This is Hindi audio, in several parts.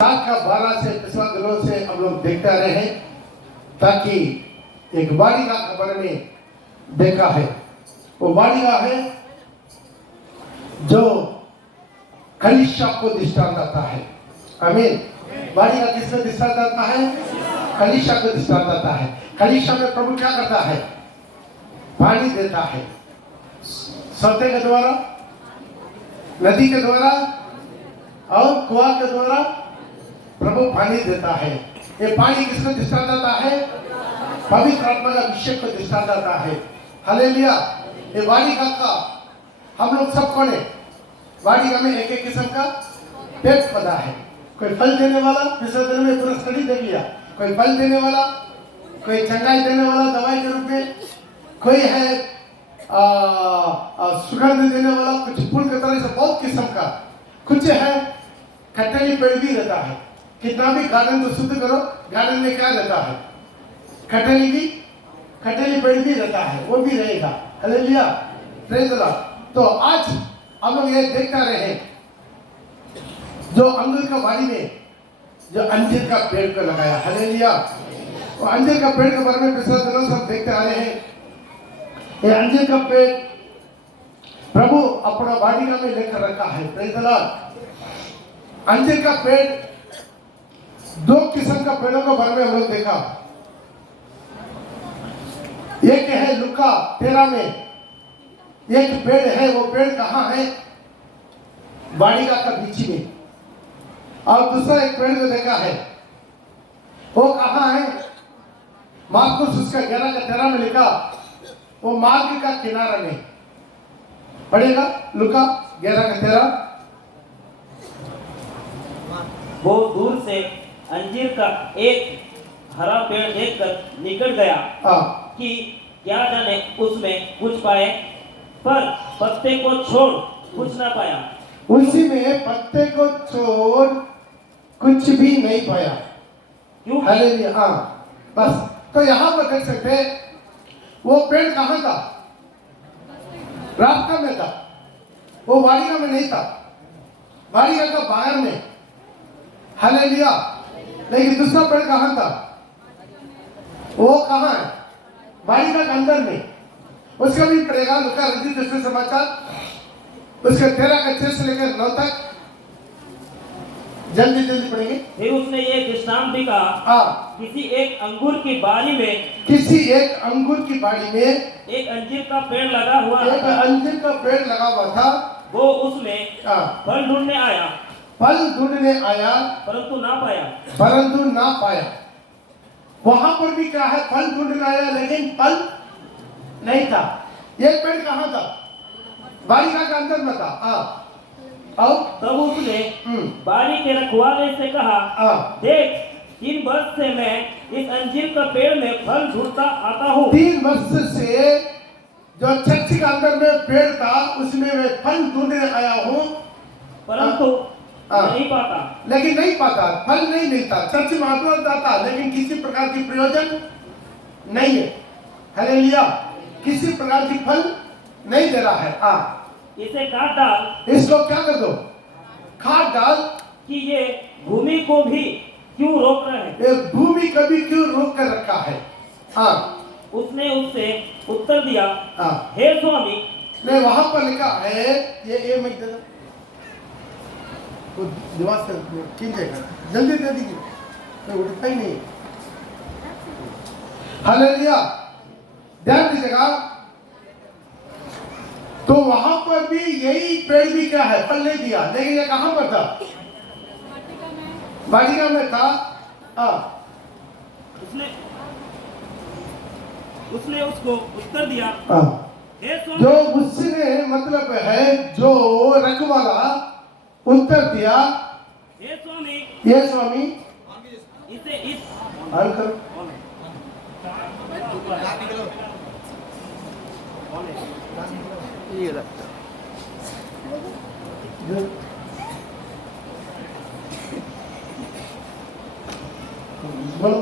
सात का 12 से 15 दिनों से हम लोग देखते आ रहे हैं, ताकि एक बालिका के बारे में देखा है। वो बालिका है जो कलीसिया को दृष्टांत आता है। आमीन। बालिका किसमें दृष्टांत आता है? कलीसिया को दृष्टांत आता है। कलीसिया में प्रभु क्या करता है? पानी देता है, सौते के द्वारा, नदी के द्वारा और कुआं के द्वारा प्रभु पानी देता है। ये पानी किसको दृष्टांत आता है? पवित्र आत्मा का अभिषेक को दृष्टांत आता है। हालेलुया। ये बालिका का हम लोग सबको ने बालिका में एक एक किस्म का पेड़ पौधा है। कोई फल देने वाला, पिछले दिन में पूरा स्टडी देख लिया। कोई फल देने वाला, कोई चंगाई देने वाला दवाई के रूप में, कोई है सुगंध देने वाला, कुछ फूल के तरह से बहुत किस्म का, कुछ है कटली पेड़ भी रहता है। कितना भी गार्डन को शुद्ध करो, गार्डन में क्या रहता है? कटली पेड़ भी रहता है, वो भी रहेगा। Hallelujah, praise the Lord. तो आज हम लोग ये देखते रहे हैं, जो अंगूर का बाड़ी में जो अंजीर का पेड़ को लगाया। हालेलुया। वो अंजीर का पेड़ के बारे में पिछले दिनों से हम देखते आ रहे हैं। ये अंजीर का पेड़ प्रभु अपना वाटिका में लेकर रखा है। Praise the Lord. अंजीर का पेड़, दो किस्म का पेड़ों के बारे में हम लोग देखा। एक है लुका 13 में एक पेड़ है। वो पेड़ कहाँ है? वाटिका का बीच में। और दूसरा एक पेड़ को देखा है, वो कहाँ है? मार्कुस उसका 11 का 13 में लिखा, वो मार्ग का किनारा में पड़ेगा। लुका 11 का 13। वो दूर से अंजीर का एक हरा पेड़ देखकर निकल गया कि क्या जाने उसमें कुछ पाए, पर पत्ते को छोड़ कुछ ना पाया। उसी में पत्ते को छोड़ कुछ भी नहीं पाया। क्यों? हालेलुया। हाँ, बस। तो यहाँ पर देख सकते हैं, वो पेड़ कहाँ था? रास्ता में था, वो वाटिका में नहीं था, वाटिका का बाहर में। हालेलुया। लेकिन दूसरा पेड़ कहाँ था? वो कहाँ है? वाटिका के अंदर में। उसका भी पड़ेगा लुका रचित समाचार, उसके 13 का 6 से लेकर 9 तक जल्दी जल्दी पढ़ेंगे। फिर उसने ये दृष्टांत भी कहा, किसी एक अंगूर की बाड़ी में एक अंजीर का पेड़ लगा हुआ एक अंजीर का पेड़ लगा हुआ था। वो उसमें फल ढूंढने आया, परंतु ना पाया। वहां पर भी क्या है? फल ढूंढने आया, लेकिन फल नहीं था। ये पेड़ कहाँ था? बालिका के अंदर में था। और तब उसने बाड़ी के रखवाले से कहा, देख, 3 वर्ष से मैं इस अंजीर का पेड़ में फल ढूंढता आता हूँ। 3 वर्ष से जो चर्च के अंदर में पेड़ था, उसमें मैं फल ढूंढने आया हूँ, परंतु नहीं पाता। लेकिन नहीं पाता, फल नहीं मिलता। चर्च में आता जाता, लेकिन किसी प्रकार की प्रयोजन नहीं है। हालेलुया। किसी प्रकार की फल नहीं दे रहा है। इसे काट डाल। इसको क्या कर दो? काट डाल। कि ये भूमि को भी क्यों रोक रहे हैं? ये भूमि को भी क्यों रोक कर रखा है? उसने उससे उत्तर दिया, हे स्वामी। नहीं, वहां पर लिखा है, ये मैं दे दो, दिमाग से खींचेगा, जल्दी दे दीजिए, मैं उठता ही नहीं। हालेलुया। ध्यान दीजिएगा। तो वहां पर भी यही पेड़ भी क्या है? फल नहीं दिया। लेकिन ये कहां पर था? वाटिका में था। उसने उसको उत्तर दिया, हे स्वामी। जो उसने मतलब है, जो रखवाला उत्तर दिया, हे स्वामी, इसे इस हल करो। ये लगता बोलो।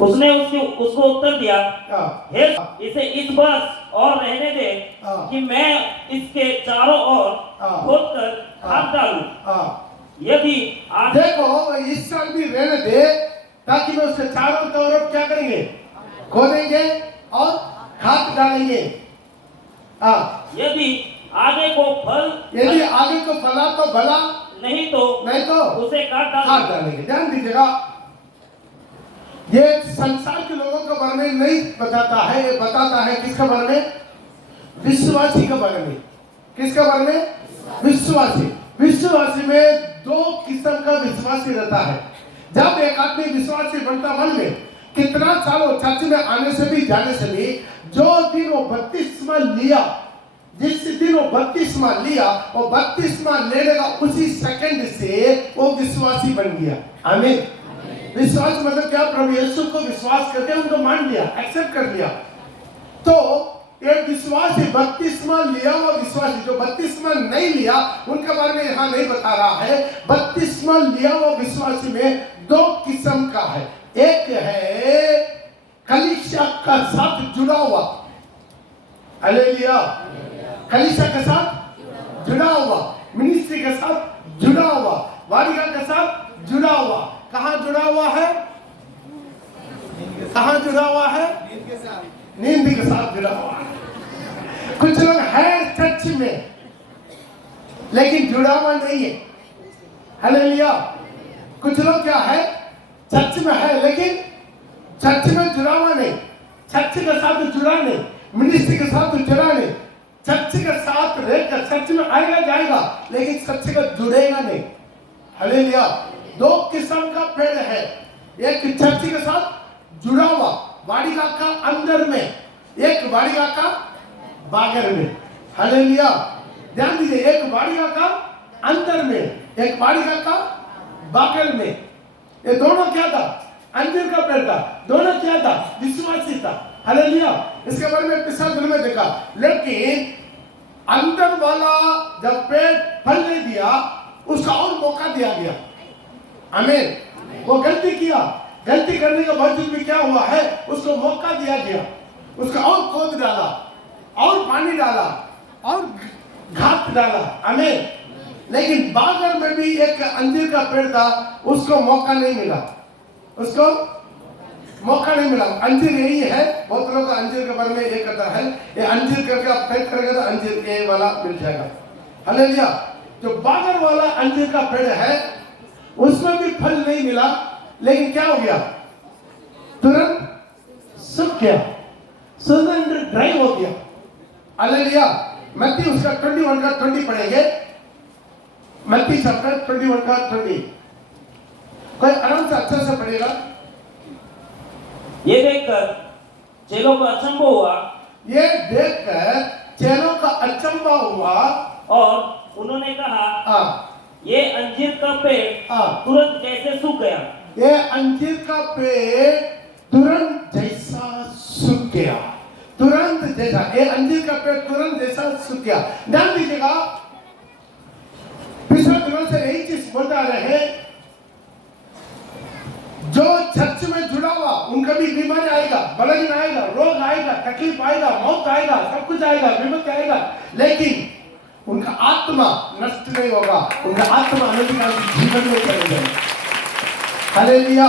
उसने उसको उत्तर दिया, हे, इसे इस वर्ष और रहने दे कि मैं इसके चारों ओर खोदकर खाद डालूं। यदि आज देखो इस साल भी रहने दे ताकि मैं उसके चारों तरफ क्या करेंगे, खोदेंगे और खाद डालेंगे। यदि आगे को फल यदि आगे को फला तो भला, नहीं तो उसे काट डालेंगे। ध्यान दीजिएगा, ये संसार के लोगों के बारे में नहीं बताता है, ये बताता है किसके बारे में, विश्वासी के बारे में। किसके बारे में, विश्वासी। विश्वासी में दो किस्म का विश्वासी रहता है। जब एक आदमी विश्वासी बनता मन में, कितना सालों चर्च में आने से भी जाने से भी, जो दिन वो बपतिस्मा लिया, जिस दिन वो बपतिस्मा लिया, वो बपतिस्मा लेने का उसी सेकंड से वो विश्वासी बन गया। आमीन। विश्वास मतलब क्या, प्रभु यीशु को विश्वास करके उनको मान लिया, एक्सेप्ट कर लिया। तो ये विश्वासी बपतिस्मा लिया हुआ विश्वासी, जो बपतिस्मा नहीं लिया उनके बारे में यहाँ नहीं बता रहा है। बपतिस्मा लिया हुआ विश्वासी में दो किस्म का है। एक है कलीसिया का साथ जुड़ा हुआ, हालेलुया, कलीसिया के साथ जुड़ा हुआ, मिनिस्ट्री के साथ जुड़ा हुआ, वारिका के साथ जुड़ा हुआ। कहाँ जुड़ा हुआ है, कहाँ जुड़ा हुआ है, नींद के साथ जुड़ा हुआ है। कुछ लोग है चर्च में लेकिन जुड़ा हुआ नहीं है, हालेलुया। कुछ लोग क्या है, चर्च में है लेकिन चर्च में जुड़ा हुआ नहीं, चर्च के साथ जुड़ा नहीं, मिनिस्ट्री के साथ जुड़ा नहीं, चर्च के साथ रहकर चर्च में आएगा जाएगा लेकिन चर्च का जुड़ेगा नहीं, हालेलुया। दो किस्म का पेड़ है, एक चर्च के साथ जुड़ा हुआ वाड़िका का अंदर में, एक वाड़िका का बागर में, हालेलुया। ध्यान दीजिए, एक वाड़िका का अंदर में, एक वाड़िका का बागर में। ये दोनों क्या था, अंजीर का पेड़ था, दोनों क्या था, विश्वासी था, हालेलुया। इसके बारे में पिछले दिन में देखा। लेकिन अंदर वाला जब पेड़ फल नहीं दिया, उसका और मौका दिया गया, आमीन। वो गलती किया, गलती करने के बावजूद भी क्या हुआ है, उसको मौका दिया गया, उसका और खोद डाला और पानी डाला और घास डाला, आमीन। लेकिन बागर में भी एक अंजीर का पेड़ था, उसको मौका नहीं मिला, उसको मौका नहीं मिला। अंजीर यही है, बहुत लोग अंजीर के बारे में ये कहता है, ये अंजीर करके आप पैक करेंगे तो अंजीर ये वाला मिल जाएगा, हालेलुया। जो बागर वाला अंजीर का पेड़ है उसमें भी फल नहीं मिला, लेकिन क्या हो गया, तुरंत सूख गया, तुरंत ड्राई हो गया, हालेलुया। मत्ती उसका 21 का 20 पढ़ेंगे, मत्ती चैप्टर 21 का 20। कोई आराम से अच्छे से पढ़ेगा। ये देखकर चेलों को अचंभा हुआ, ये देखकर चेलों का अचंभा हुआ और उन्होंने कहा, ये अंजीर का पेड़ तुरंत कैसे सूख गया। ये अंजीर का पेड़ तुरंत जैसा सूख गया, तुरंत जैसा, ये अंजीर का पेड़ तुरंत जैसा सूख गया। ध्यान दीजिएगा, पिछले दिनों से यही चीज बोल रहे हैं, जो चर्च में जुड़ा हुआ उनका भी बीमारी आएगा, बलगीन आएगा, रोग आएगा, तकलीफ आएगा, मौत आएगा, सब कुछ आएगा, विपत्ति आएगा, लेकिन उनका आत्मा नष्ट नहीं होगा, उनका आत्मा अनंतकाल जीवन में चलेगा, हालेलुया।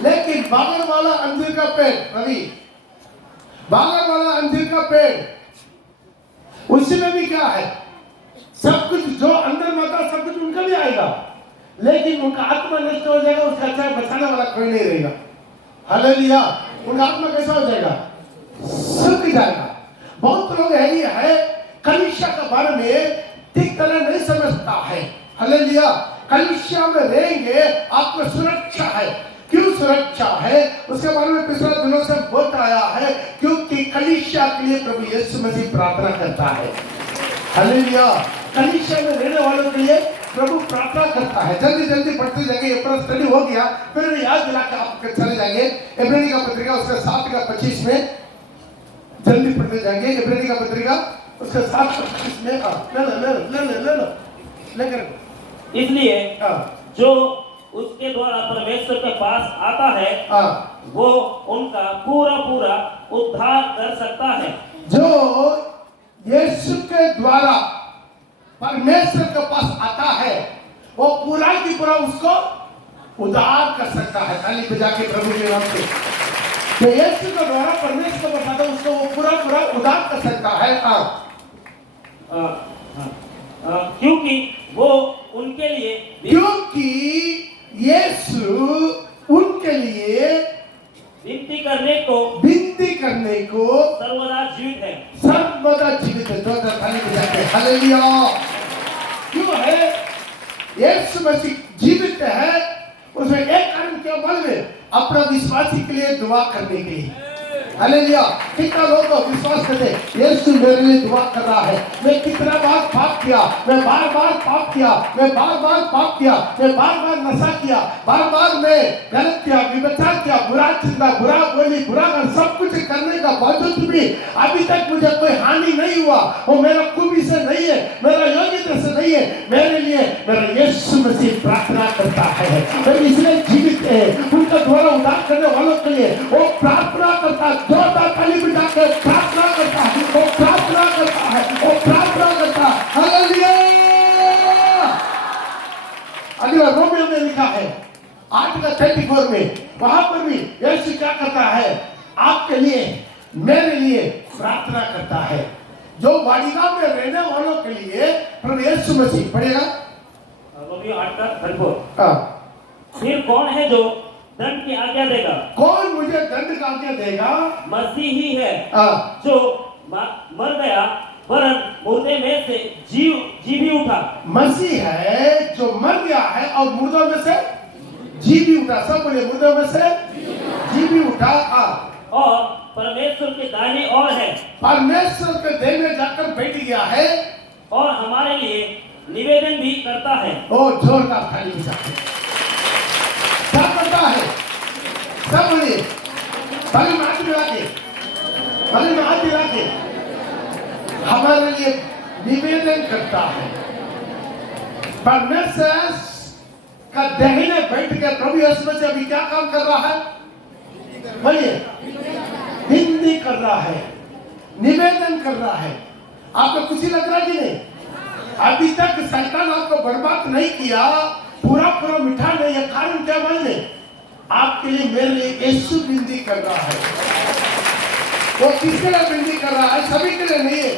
लेकिन बागर वाला अंजीर का पेड़, रवि, बागर वाला अंजीर का पेड़, उसमें भी क्या है, सब कुछ जो अंदर में था सब कुछ उनका भी आएगा, लेकिन उनका आत्मा नष्ट हो जाएगा, उसका अच्छा बचाने वाला कोई नहीं रहेगा, हालेलुया। उनका आत्मा कैसा हो जाएगा, सूख जाएगा। बहुत लोग है ये है कलीसिया के बारे में ठीक तरह नहीं समझता है, हालेलुया। कलीसिया में रहेंगे आपको सुरक्षा है। क्यों सुरक्षा है, उसके बारे में पिछले दिनों से बोलता आया है, क्योंकि कलीसिया के लिए प्रभु यीशु मसीह प्रार्थना करता है, हालेलुया। कलीसिया में रहने वालों के लिए प्रभु प्रार्थना करता है। जल्दी जल्दी पढ़ते जाएंगे, ये पूरा स्टडी हो गया, फिर याद दिला के आप चले जाएंगे। इब्रानी का पत्रिका उसका 7 का 25 में जल्दी पढ़ते जाएंगे। इब्रानी का पत्रिका उसका 7 का 25 में लेकर, इसलिए जो उसके द्वारा परमेश्वर के पास आता है वो उनका पूरा पूरा उद्धार कर सकता है। जो यीशु के द्वारा परमेश्वर के पास आता है वो पूरा की पूरा उसको उद्धार कर सकता है। ताली बजा के प्रभु के नाम से। तो यीशु के द्वारा परमेश्वर को बताता है उसको वो पूरा पूरा उद्धार कर सकता है। क्योंकि वो उनके लिए क्योंकि यीशु उनके लिए विनती करने को सर्वदा जीवित है। सर्वदा जीवित है। जो थाली बजा के हालेलुया। क्यों है यीशु मसीह जीवित है? उसमें एक कारण क्या मालूम है? अपना विश्वासी के लिए दुआ करने के लिए। हालेलुया। कितना लोग विश्वास करते हैं यीशु मेरे लिए दुआ कर रहा है। मैं कितना बार पाप किया, मैं बार बार पाप किया, मैं बार बार पाप किया, मैं बार बार नशा किया, बार बार मैं गलत किया, व्यभिचार किया, बुरा चिंता, बुरा बोली, बुरा सब कुछ करने का बावजूद भी अभी तक मुझे कोई हानि नहीं हुआ। वो मेरा खूबी से नहीं है, मेरा योग्यता से नहीं है। मेरे लिए मेरा यीशु मसीह प्रार्थना करता है। मैं इसलिए जीवित है। उनका द्वारा उद्धार करने वालों के लिए वो प्रार्थना करता है। जोरदार ताली बजा के प्रार्थना करता है। वो प्रार्थना करता है। वो प्रार्थना करता है। हालेलुया। अगला रोमियो में लिखा है 8:34 में, वहां पर भी यीशु क्या करता है? आपके लिए मेरे लिए प्रार्थना करता है। जो वाड़ीगांव में रहने वालों के लिए प्रभु यीशु मसीह पढ़ेगा। रोमियो 8:34। फिर कौन है जो दंड की आज्ञा देगा? कौन मुझे दंड का आज्ञा देगा? मसीह ही है जो मर गया वरन मुर्दे में से जी भी उठा। मसीह है जो मर गया है और मुर्दों में से जी भी उठा। सब बोले मुर्दों में से जी भी उठा। और परमेश्वर के दाहिने ओर है। परमेश्वर के देह में जाकर बैठ गया है और हमारे लिए निवेदन भी करता है। ओ जोरदार ताली बजाते। क्या करता है? सब बोलिए भले में हाथ मिला के हमारे लिए निवेदन करता है। परमेश्वर का दाहिने बैठ के प्रभु यीशु मसीह अभी क्या काम कर रहा है? बोलिए विनती कर रहा है, निवेदन कर रहा है। आपको खुशी लग रहा है कि नहीं? अभी तक शैतान आपको बर्बाद नहीं किया, पूरा पूरा मिठा नहीं है। कारण क्या मालूम? आपके लिए मेरे लिए यीशु विनती कर रहा है। वो किसके लिए विनती कर रहा है? सभी के लिए नहीं है।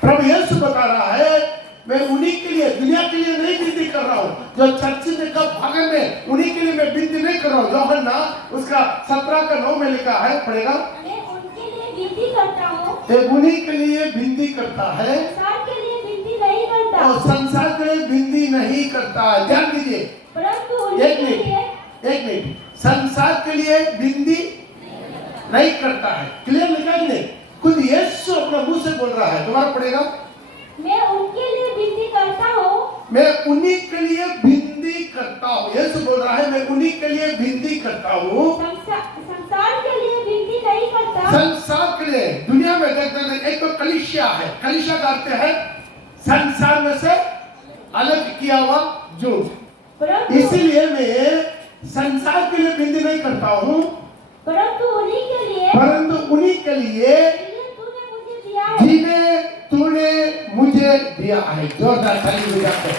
प्रभु यीशु बता रहा है मैं उन्हीं के लिए, दुनिया के लिए नहीं विनती कर रहा हूँ। जो चर्च में का भागन में उन्हीं के लिए मैं विनती नहीं कर रहा हूँ। यूहन्ना उसका 17:9 में लिखा है, पढ़ेगा। मैं उनके लिए विनती करता हूँ। उन्हीं के लिए विनती करता है, संसार के लिए विनती नहीं करता। और संसार के लिए विनती नहीं करता है। ध्यान दीजिए। परंतु उन्हीं के लिए एक मिनट। संसार के लिए विनती नहीं करता है। क्लियर लिखा है नहीं? खुद यीशु अपना मुंह से बोल रहा है। दोबारा पढ़ेगा। मैं उनके लिए विनती करता हूँ। मैं उन्हीं के लिए विनती करता हूँ। यीशु बोल रहा है मैं उन्हीं के लिए विनती करता हूँ। संसार के लिए विनती नहीं करता। संसार के लिए दुनिया में देखते हैं एक तो कलीसिया है। कलीसिया करते हैं संसार में से अलग किया हुआ झूठ। इसीलिए मैं संसार के लिए विनती नहीं करता हूँ, परंतु उन्हीं के लिए जिन्हें तूने मुझे दिया है। जोरदार ताली बजाते हैं।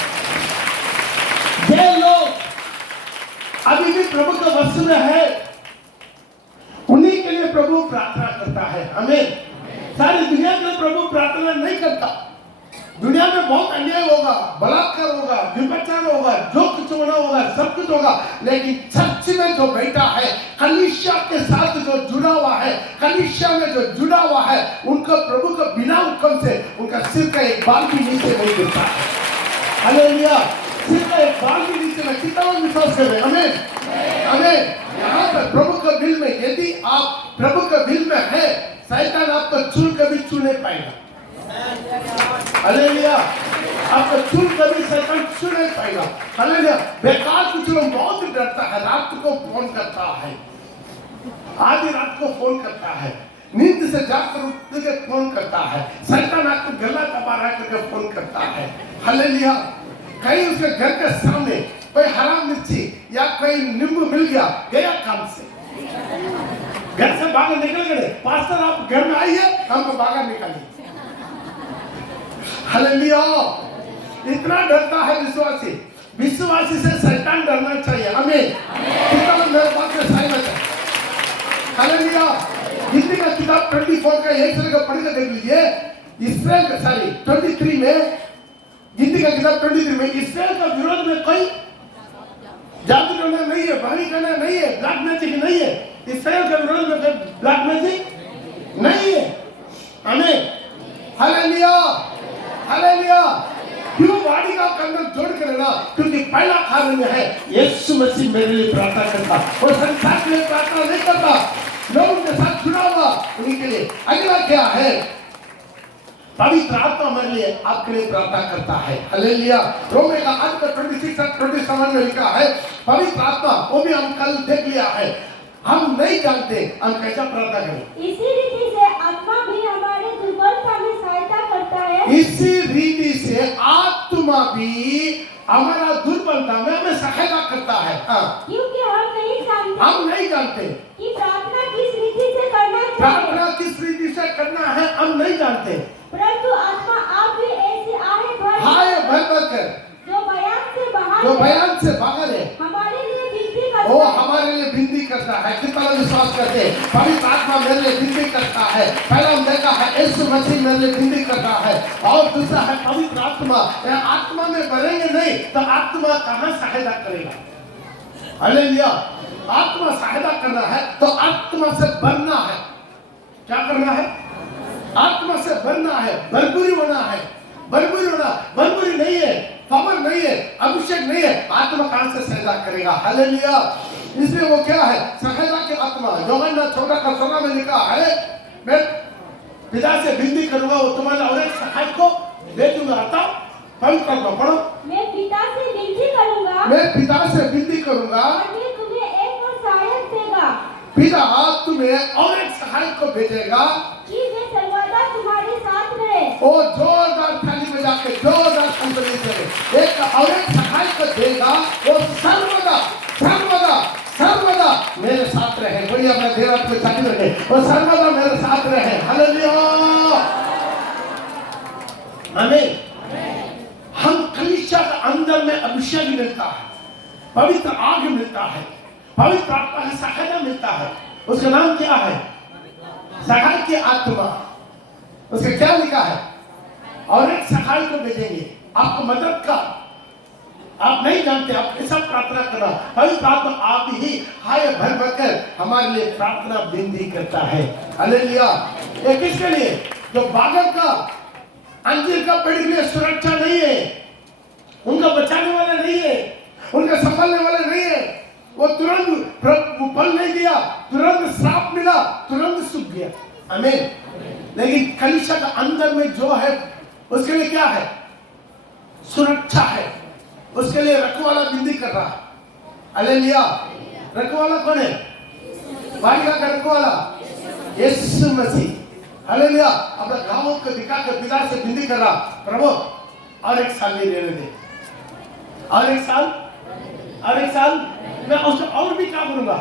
ये लोग अभी भी प्रभु के वश में है, उन्हीं के लिए प्रभु प्रार्थना करता है। हमें सारी दुनिया के लिए प्रभु प्रार्थना नहीं करता। दुनिया में बहुत अन्याय होगा, बलात्कार होगा, व्यभिचार होगा, जो कुछ होना होगा, सब कुछ होगा, लेकिन चर्च में जो बैठा है, कलीसिया के साथ जो जुड़ा हुआ है, कलीसिया में जो जुड़ा हुआ है, उनका प्रभु का बिना हुक्म से उनका सिर का एक बाल भी नीचे नहीं गिरता है। हालेलुया। सिर का एक बाल भी नीचे में। कितना विश्वास कर रहे हैं? हमें यहाँ पर प्रभु का दिल में, यदि आप प्रभु का दिल में है, शैतान आपको चुन कभी छू नहीं पाएगा। हालेलुया। आपको चुन कभी शैतान छू नहीं पाएगा। हालेलुया। बेकार कुछ लोग बहुत डरता है, रात को फोन करता है, आधी रात को फोन करता है, नींद से जाकर उठ के फोन करता है, शैतान आपको गला दबा करके फोन करता है। हालेलुया। कहीं उसके घर के सामने कोई हरा मिर्ची या कोई नींबू मिल गया, गया काम से। घर से बाहर निकल गए, पास्टर आप घर में आइए, हमको बाहर निकालिए। हालेलुया। इतना डरता है विश्वासी। विश्वासी से शैतान डरना चाहिए। हमें कितना मेरे बात से सहमत है। हालेलुया। हिंदी का किताब 24 का एक से पढ़ के देख लीजिए। इस्राएल का 23 में, हिंदी का किताब 23 में इस्राएल का विरोध में कोई जादू करना नहीं है, बहनी करना नहीं है, ब्लैक मैजिक नहीं है। इस्राएल का विरोध में कोई ब्लैक मैजिक नहीं है। हमें हालेलुया, हालेलुया। क्यों वाणी का कंधक जोड़ कर लेना? क्योंकि पहला कारण है यीशु मसीह मेरे लिए प्रार्थना करता और संसार के लिए प्रार्थना नहीं करता, लोगों के साथ जुड़ा हुआ उन्हीं के लिए। अगला क्या है? पवित्र आत्मा हमारे लिए आपके लिए प्रार्थना करता है। हालेलुया। रोमे का 8:26 और 27 में लिखा है पवित्र आत्मा, वो भी हम कल देख लिया है। हम नहीं जानते हम कैसा प्रार्थना करें। इसी रीति से आत्मा भी हमारे दुर्बलता में सहायता करता है। इसी रीति से आत्मा भी हमारा दुर्बलता में हमें सहायता करता है। क्योंकि हम नहीं जानते कि प्रार्थना किस रीति से करना चाहिए। प्रार्थना किस रीति से करना है हम नहीं जानते, परंतु आत्मा आप भी ऐसी हाय भर कर जो बयान से बाहर है हमारे लिए विनती करता वो है। हमारे लिए विनती करता है। कितना विश्वास करते हैं? पवित्र आत्मा मेरे लिए विनती करता है। पहला हम देखा है यीशु मसीह मेरे लिए विनती करता है, और दूसरा है पवित्र आत्मा। आत्मा में भरेंगे नहीं तो आत्मा कहाँ सहायता करेगा? हालेलुया। आत्मा सहायता करना है तो आत्मा से भरना है। क्या करना है? आत्मा से भरना है, भरपूरी होना है। भरपूरी नहीं है, पावर नहीं है, अभिषेक नहीं है, आत्मा कहां से सहायता करेगा? हालेलुया। इसलिए वो क्या है? सहायता की आत्मा। यूहन्ना 14:16 में लिखा है मैं पिता से विनती करूंगा, वो तुम्हारे और एक सहायक को भेजूंगा। आता पवित्र आत्मा पढ़ो। मैं पिता से विनती करूंगा और वे तुम्हें एक और सहायक देगा। पिता तुम्हें और एक सहायक को भेजेगा कि वे सर्वदा तुम्हारे साथ रहे। वो जोरदार थाली में जाके जोरदार संतुलित करे। एक और एक सहायक को देगा, वो सर्वदा मेरे साथ रहे। बोलिए अपने देवता को चाबी रखे, वो सर्वदा मेरे साथ रहे। हालेलुया। आमीन। हम कलीसिया के अंदर में अभिषेक मिलता है, पवित्र आग मिलता है, पवित्र आत्मा की सहायता मिलता है। उसका नाम क्या है? सहायक की आत्मा। उसका क्या लिखा है? और एक सहायक को भेजेंगे आपको मदद का। आप नहीं जानते आप कैसा प्रार्थना करना। पवित्र आत्मा आप ही हाय भर कर हमारे लिए प्रार्थना विनती करता है। हालेलुया। ये किसके लिए? जो बागर का अंजीर का पेड़ के लिए सुरक्षा नहीं है, उनका बचाने वाला नहीं है, उनका संभालने वाला नहीं है। वो तुरंत फल नहीं दिया, तुरंत श्राप मिला, तुरंत सूख गया। आमीन। लेकिन कलीसिया का अंदर में जो है उसके लिए क्या है? सुरक्षा है। उसके लिए रखवाला विनती कर रहा है। हालेलुया। रखवाला कौन है? बालिका का रखवाला यीशु मसीह। हालेलुया। अपना गांवों को दिखा कर पिता से विनती कर रहा, प्रभु और एक साल नहीं लेने दे, और एक साल मैं उसको और भी क्या करूंगा?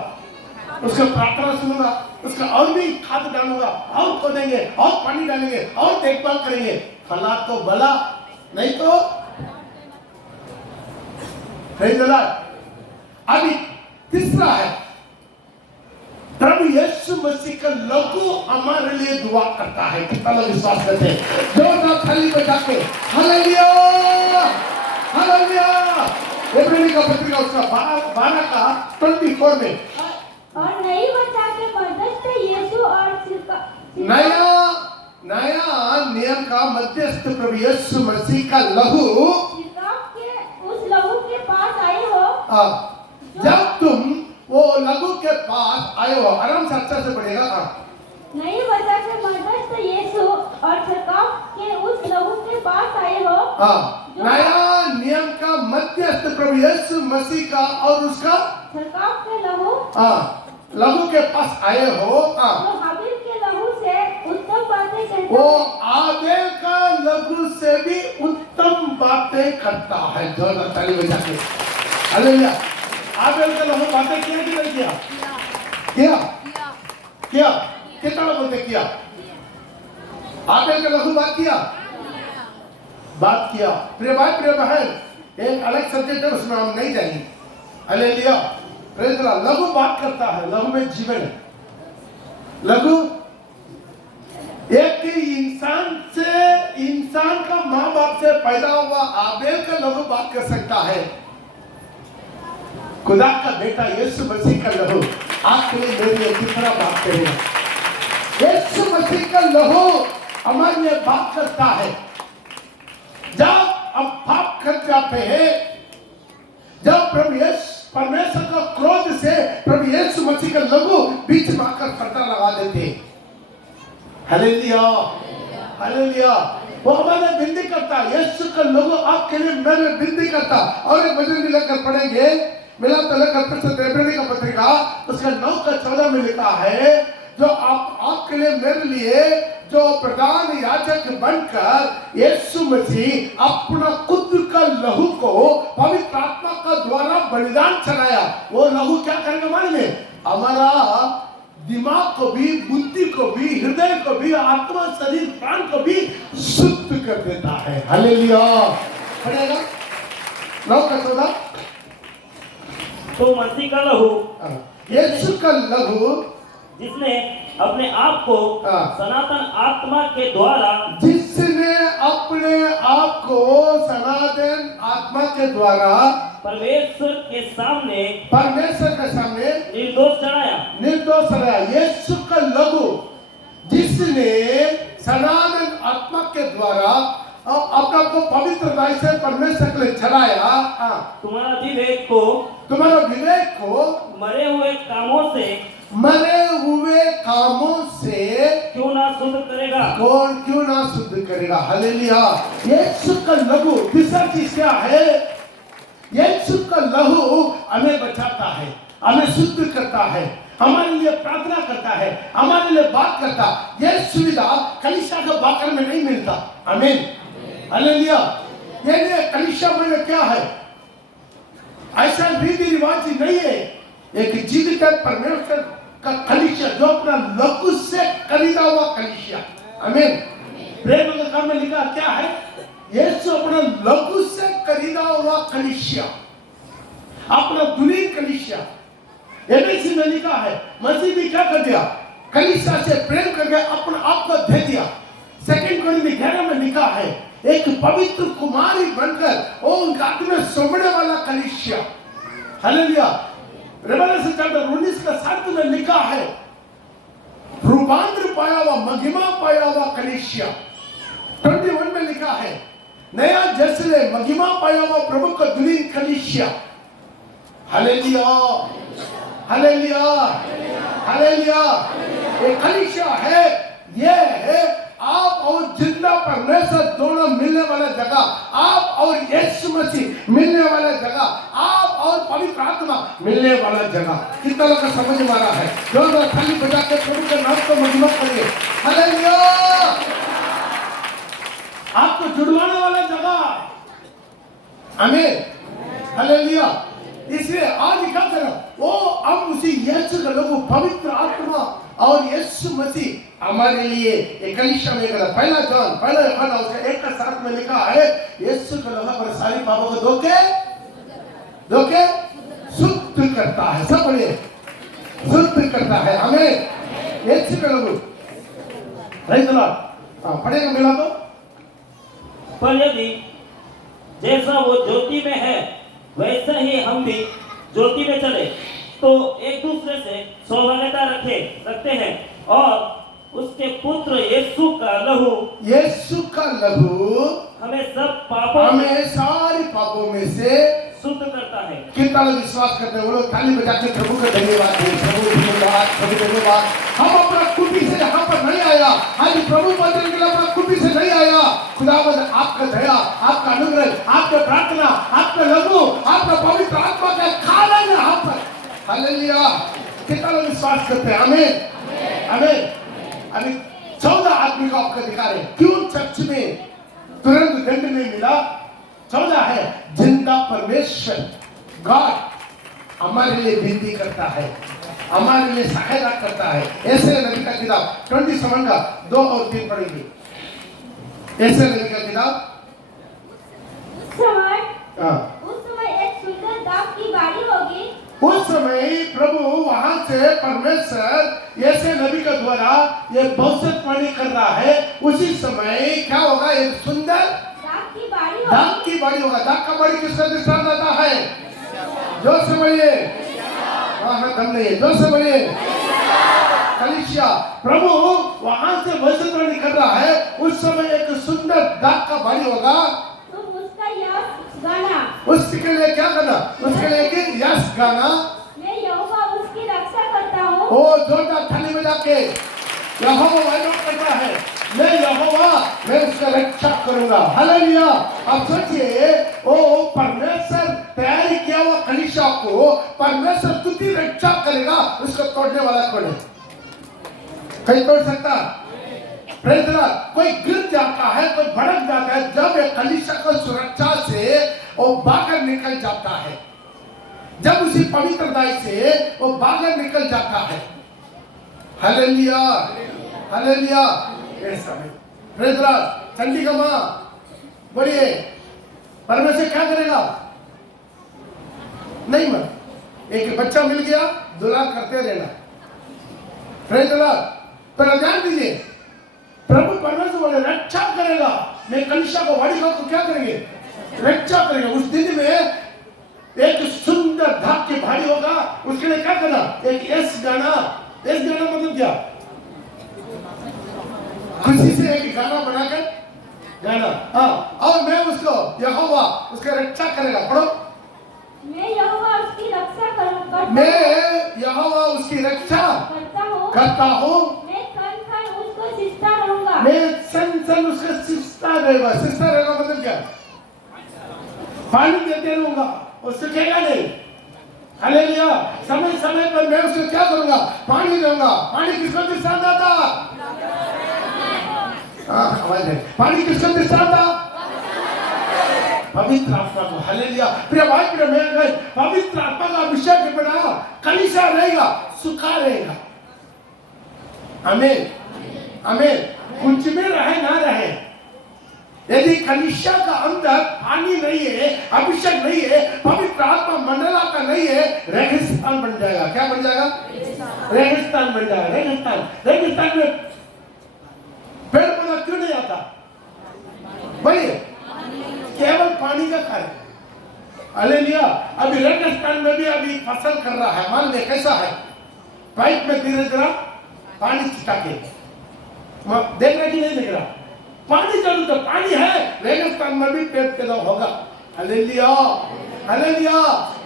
उसका प्रार्थना सुनूंगा, उसका और भी खाद डालूंगा, और खोदेंगे, और पानी डालेंगे, और देखभाल करेंगे। फला तो भला, नहीं तो अभी तीसरा है प्रभु यीशु मसीह का लघु हमारे लिए दुआ करता है। कितना लोग विश्वास करते हैं? जोरदार थाली बजा के हालेलुया, हालेलुया। इब्रानी का पत्रिका उसका 12:24 में और नई वचन के मध्यस्थ यीशु और नया नियम का मध्यस्थ प्रभु यीशु मसीह का लहू के उस लहू के पास आए हो। जब तुम वो लहू के पास आए हो, आराम से अच्छा से पढ़ेगा। नई वचन के मध्यस्थ यीशु और छिड़काव के उस लहू के पास आए हो। नया नियम का मध्यस्थ प्रभु यीशु मसीह का और उसका छिड़काव के लहू के पास आए हो। जो हाबिल के लहू से उत्तम बातें कहता वो है। आबेल का लहू से भी उत्तम बातें करता है। जोरदार ताली बजा के हालेलुया। आबेल का लहू बातें किया कि नहीं किया? किया? कितना बोलते किया? आबेल का लहू बात किया। प्रिय भाई प्रिय बहन, एक अलग सब्जेक्ट है, उसमें हम नहीं जाएंगे। Hallelujah, praise the Lord. लहू बात करता है, लहू में जीवन है। लहू एक इंसान का माँ बाप से पैदा हुआ आबेल का लहू बात कर सकता है। खुदा का बेटा यीशु मसीह का लहू आपके लिए मेरे लिए कितना बात करेगा। यीशु मसीह का लहू हमारे लिए बात करता है। जब हम पाप कर जाते हैं, जब प्रभु यीशु परमेश्वर का क्रोध से प्रभु यीशु मसीह का लहू बीच में आकर पर्दा लगा देते हैं। Hallelujah, hallelujah. वो हमारे विनती करता है, यीशु का लहू आपके लिए मेरे विनती करता। और एक वचन लेकर पढ़ेंगे, मिला तो लेकर का पत्रिका उसका 9:14 में लिखा है, जो आपके लिए मेरे लिए जो प्रधान याजक बनकर यीशु मसीह अपना खुद का लहू को पवित्र आत्मा का द्वारा बलिदान चढ़ाया। वो लहू क्या करेगा हमारे में? हमारा दिमाग को भी, बुद्धि को भी, हृदय को भी, आत्मा, शरीर, प्राण को भी शुद्ध कर देता है। हालेलुया। पढ़ेगा 9:14। तो मसीह का लहू, यीशु का लहू, जिसने अपने आप को सनातन आत्मा के द्वारा, जिसने अपने आप को सनातन आत्मा के द्वारा परमेश्वर के सामने निर्दोष चढ़ाया। यीशु का लहू जिसने सनातन आत्मा के द्वारा अपना को पवित्र से परमेश्वर के लिए चढ़ाया। तुम्हारा विवेक को मरे हुए कामों से क्यों ना शुद्ध करेगा। हालेलुया। यीशु का लहू दूसरा चीज क्या है? यीशु का लहू हमें बचाता है, हमें शुद्ध करता है, हमारे लिए प्रार्थना करता है, हमारे लिए बात करता। यह सुविधा कलीसिया के बाकर में नहीं मिलता। आमीन, हालेलुया। ये कलीसिया में क्या है? ऐसा रीति रिवाज नहीं है। एक जीवित परमेश्वर का कलीसिया, जो अपना लहू से खरीदा हुआ कलीसिया। आमीन। प्रेम के काम में लिखा क्या है? यीशु अपना लहू से खरीदा हुआ कलीसिया, अपना दुनीन कलीसिया। एबीसी में लिखा है, मसीह भी क्या कर दिया? कलीसिया से प्रेम करके अपना आप को दे दिया। 2 कोरिन्थियों 11 में लिखा है, एक पवित्र कुमारी बनकर वो उनका में सोमने वाला कलीसिया। हालेलुया। रेवलेशन चैप्टर 19 का 7 में लिखा है, रूपांतर पाया हुआ, महिमा पाया हुआ कलीसिया। 21 में लिखा है, नया जैसे महिमा पाया हुआ प्रभु का दुनीन कलीसिया। Hallelujah, hallelujah, hallelujah. ये कलीसिया है, ये है आप और जिंदा परमेश्वर दोनों मिलने वाला जगह, आप और यीशु मसीह मिलने वाला जगह, आप और पवित्र आत्मा मिलने वाला जगह। कितना लोग समझ में आ रहा है? जो थाली बजा के प्रभु के नाम को महिमा करिए। हालेलुया। आपको जुड़वाने वाला जगह। आमीन, हालेलुया। इसलिए आज क्या करें? वो हम उसी यीशु का लोगों पवित्र आत्मा और यीशु मसीह हमारे लिए एक कलीसिया में करा। पहला यूहन्ना उसका 1:7 में लिखा है, यीशु का लोहा पर सारी पापों को धोके शुद्ध करता है। सब बोलिए, शुद्ध करता है हमें यीशु का लोहा। Praise the Lord. पढ़ेगा मिला तो? पर यदि जैसा वो ज्योति में है वैसा ही हम भी ज्योति में चले, तो एक दूसरे से सौभाग्यता रखते हैं और उसके पुत्र यीशु का लहू हमें सारे पापों में से शुद्ध करता है। कितना लोग विश्वास करते हैं? वो लोग ताली बजा के प्रभु का धन्यवाद दें। प्रभु धन्यवाद। हम अपना कुटी से यहाँ पर नहीं आया, आज प्रभु वचन के लिए अपना कुटी से नहीं आया। खुदावंद आपका दया, आपका अनुग्रह, आपका प्रार्थना, आपका लहू, आपका पवित्र आत्मा का खाना यहाँ पर। हालेलुया। कितना लोग विश्वास करते हैं? आमीन, आमीन। अभी 14 आदमी को आपको दिखा रहे। क्यों चर्च में तुरंत दंड नहीं मिला? 14 है, जिंदा परमेश्वर गॉड हमारे लिए विनती करता है, हमारे लिए सहायता करता है। ऐसे नबी का किताब 27 का 2 और 3 पढ़ेंगे। ऐसे नबी का किताब उस समय एक सुंदर दाख की बाड़ी होगी। उस समय प्रभु वहां से परमेश्वर ऐसे नबी के द्वारा ये भविष्यवाणी कर रहा है। उसी समय क्या होगा? एक सुंदर दाख की बाड़ी होगी। दाख की बाड़ी होगा। दाख का बाड़ी किसका दृष्टांत आता है? जोर से बोलिए। हाँ, दम नहीं है, जोर से बोलिए। कलीसिया, प्रभु वहां से भविष्यवाणी कर रहा है। उस समय एक सुंदर दाख का बाड़ी होगा। तुम उसका यश गाना। उसके लिए क्या करना? उसके लिए कि यश गाना। मैं यहोवा उसकी रक्षा करता हूँ। ओ जोरदार थाली बजा के यहोवा वायदा करता है, मैं यहोवा, मैं उसका रक्षा करूंगा। हालेलुया। अब सोचिए, ओ परमेश्वर तैयारी किया हुआ कलीसिया को परमेश्वर तुझी रक्षा करेगा। उसको तोड़ने वाला कौन है? कोई तोड़ सकता? Praise the Lord. कोई गिर जाता है, कोई भड़क जाता है, जब एक कलीसिया को सुरक्षा से वो बाहर निकल जाता है, जब उसी पवित्रता से वो बाहर निकल जाता है। Hallelujah, hallelujah. Praise the Lord. Chandi का मां बोलिए, परमेश्वर क्या करेगा? नहीं मत, एक बच्चा मिल गया, दुलार करते रहना। Praise the Lord. पर ध्यान दीजिए, प्रभु परमेश्वर बोले रक्षा करेगा। मैं कलीसिया को वाड़ी को क्या करेंगे? रक्षा करेगा। उस दिन में एक सुंदर धाक की भाड़ी होगा। उसके लिए क्या करना? एक यश गाना। यश गाना मतलब क्या? खुशी से एक गाना बनाकर गाना। हाँ, और मैं उसको यहोवा उसका रक्षा करेगा। पढ़ो। मैं यहोवा उसकी रक्षा करूंगा। मैं यहोवा उसकी रक्षा करता हूँ। मैं सन सन उसको सिस्ता रहूंगा। मैं सन सन उसका सिस्ता रहेगा। सिस्ता रहेगा मतलब क्या? पानी देते रहूंगा, वो सूखेगा नहीं। हालेलुया। समय समय पर मैं उसको क्या करूंगा? पानी दूंगा। पानी किसको दृष्टांत आता? आवाज है। पानी किसको दृष्टांत आता? पवित्र आत्मा को। हालेलुया। प्रिय भाई प्रिय बहन, पवित्र आत्मा का अभिषेक के बिना कलीसिया रहेगा, सूखा रहेगा। आमीन, आमीन। कुछ में रहे ना रहे, यदि कलीसिया का अंदर पानी नहीं है, अभिषेक नहीं है, पवित्र आत्मा मंडला का नहीं है, रेगिस्तान बन जाएगा। क्या बन जाएगा? रेगिस्तान बन जाएगा। रेगिस्तान, रेगिस्तान में पेड़ पौधा क्यों नहीं आता? बोलिए, केवल पानी का कारण। हालेलुया। अभी रेगिस्तान में भी अभी फसल कर रहा है। मान ले कैसा है? पाइप में धीरे धीरे पानी छिटा के देख रहा कि नहीं देख रहा? पानी जरूर तो पानी है। रेगिस्तान में भी पेड़ पैदा होगा। Hallelujah, hallelujah.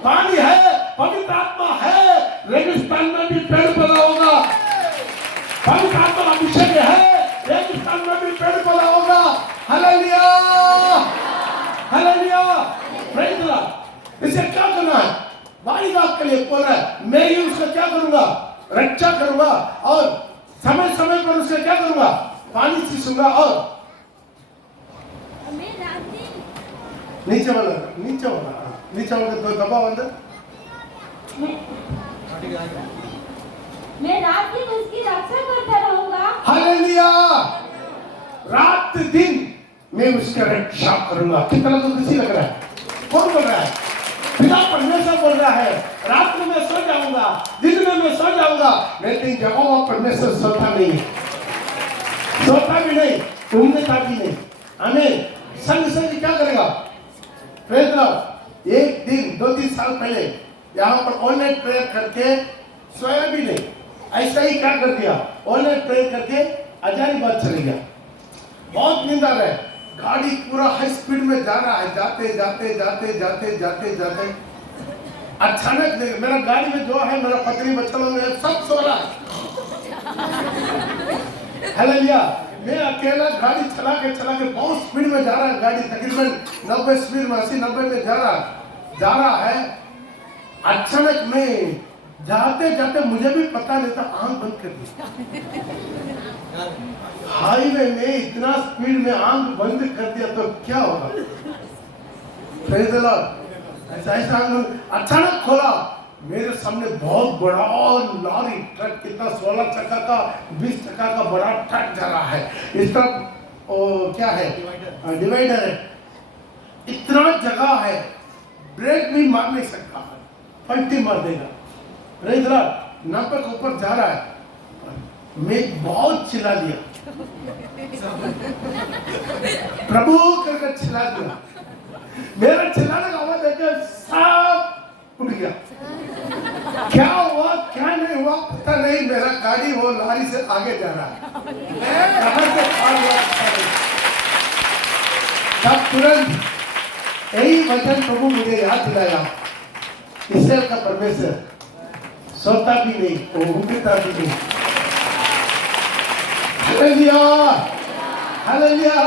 पानी है, पवित्र आत्मा है, रेगिस्तान में भी पेड़ पैदा होगा। पवित्र आत्मा अभिषेक है, रेगिस्तान में भी पेड़ पैदा होगा। Hallelujah, hallelujah. Praise the Lord. इसे क्या करना है? बारी बात के लिए बोल रहा है, मैं ही उसका क्या करूंगा? रक्षा करूंगा। और समय समय पर उसका क्या करूंगा? पानी सींचूंगा। और नीचे वाला, नीचे वाला, नीचे वाला तो दबाव अंदर। मैं रात दिन उसकी रक्षा करता रहूंगा। हालेलुया। रात दिन मैं उसकी रक्षा करूंगा। कितना तो खुशी लग रहा है। कौन बोल रहा है? पिता परमेश्वर बोल रहा है। रात में मैं सो जाऊंगा, दिन में मैं सो जाऊंगा, लेकिन यहोवा परमेश्वर सोता नहीं है, सोता भी नहीं, ऊँघता भी नहीं। आमीन। संग संग क्या करेगा? Praise the Lord. एक दिन 2-3 साल पहले यहाँ पर ऑनलाइन प्रेयर करके सोया भी नहीं, ऐसा ही क्या कर दिया? ऑनलाइन प्रेयर करके हजारीबाग चले गया। बहुत नींद आ रहा है, गाड़ी पूरा हाई स्पीड में जा रहा है, जाते जाते जाते जाते जाते जाते अचानक मेरा गाड़ी में जो है, मेरा पत्नी बच्चा लोग सब सो रहा है। हालेलुया। मैं अकेला गाड़ी चला के बहुत स्पीड में जा रहा है। गाड़ी तकरीबन 90 स्पीड में, 80-90 में जा रहा है। अचानक में जाते जाते मुझे भी पता नहीं था, आंख बंद कर दी। हाईवे में इतना स्पीड में आंख बंद कर दिया तो क्या होगा? Praise the Lord. ऐसा अचानक खोला मेरे सामने बहुत बड़ा लॉरी ट्रक, कितना 16 चक्का का 20 चक्का का बड़ा ट्रक जा रहा है। इस तरफ क्या है, डिवाइडर है, इतना जगह है, ब्रेक भी मार नहीं सकता, पलटी मार देगा। इधर नापे के ऊपर जा रहा है, मैं बहुत चिल्ला दिया, प्रभु करके चिल्ला दिया। मेरा चिल्लाने का आवाज देकर सब उठ गया। क्या हुआ क्या नहीं हुआ पता नहीं, मेरा गाड़ी वो लॉरी से आगे जा रहा है। कहां से पार हुआ तब तुरंत यही वचन प्रभु मुझे याद दिलाया, इस्राएल का परमेश्वर सोता भी नहीं, वो उठता भी नहीं। Hallelujah, hallelujah,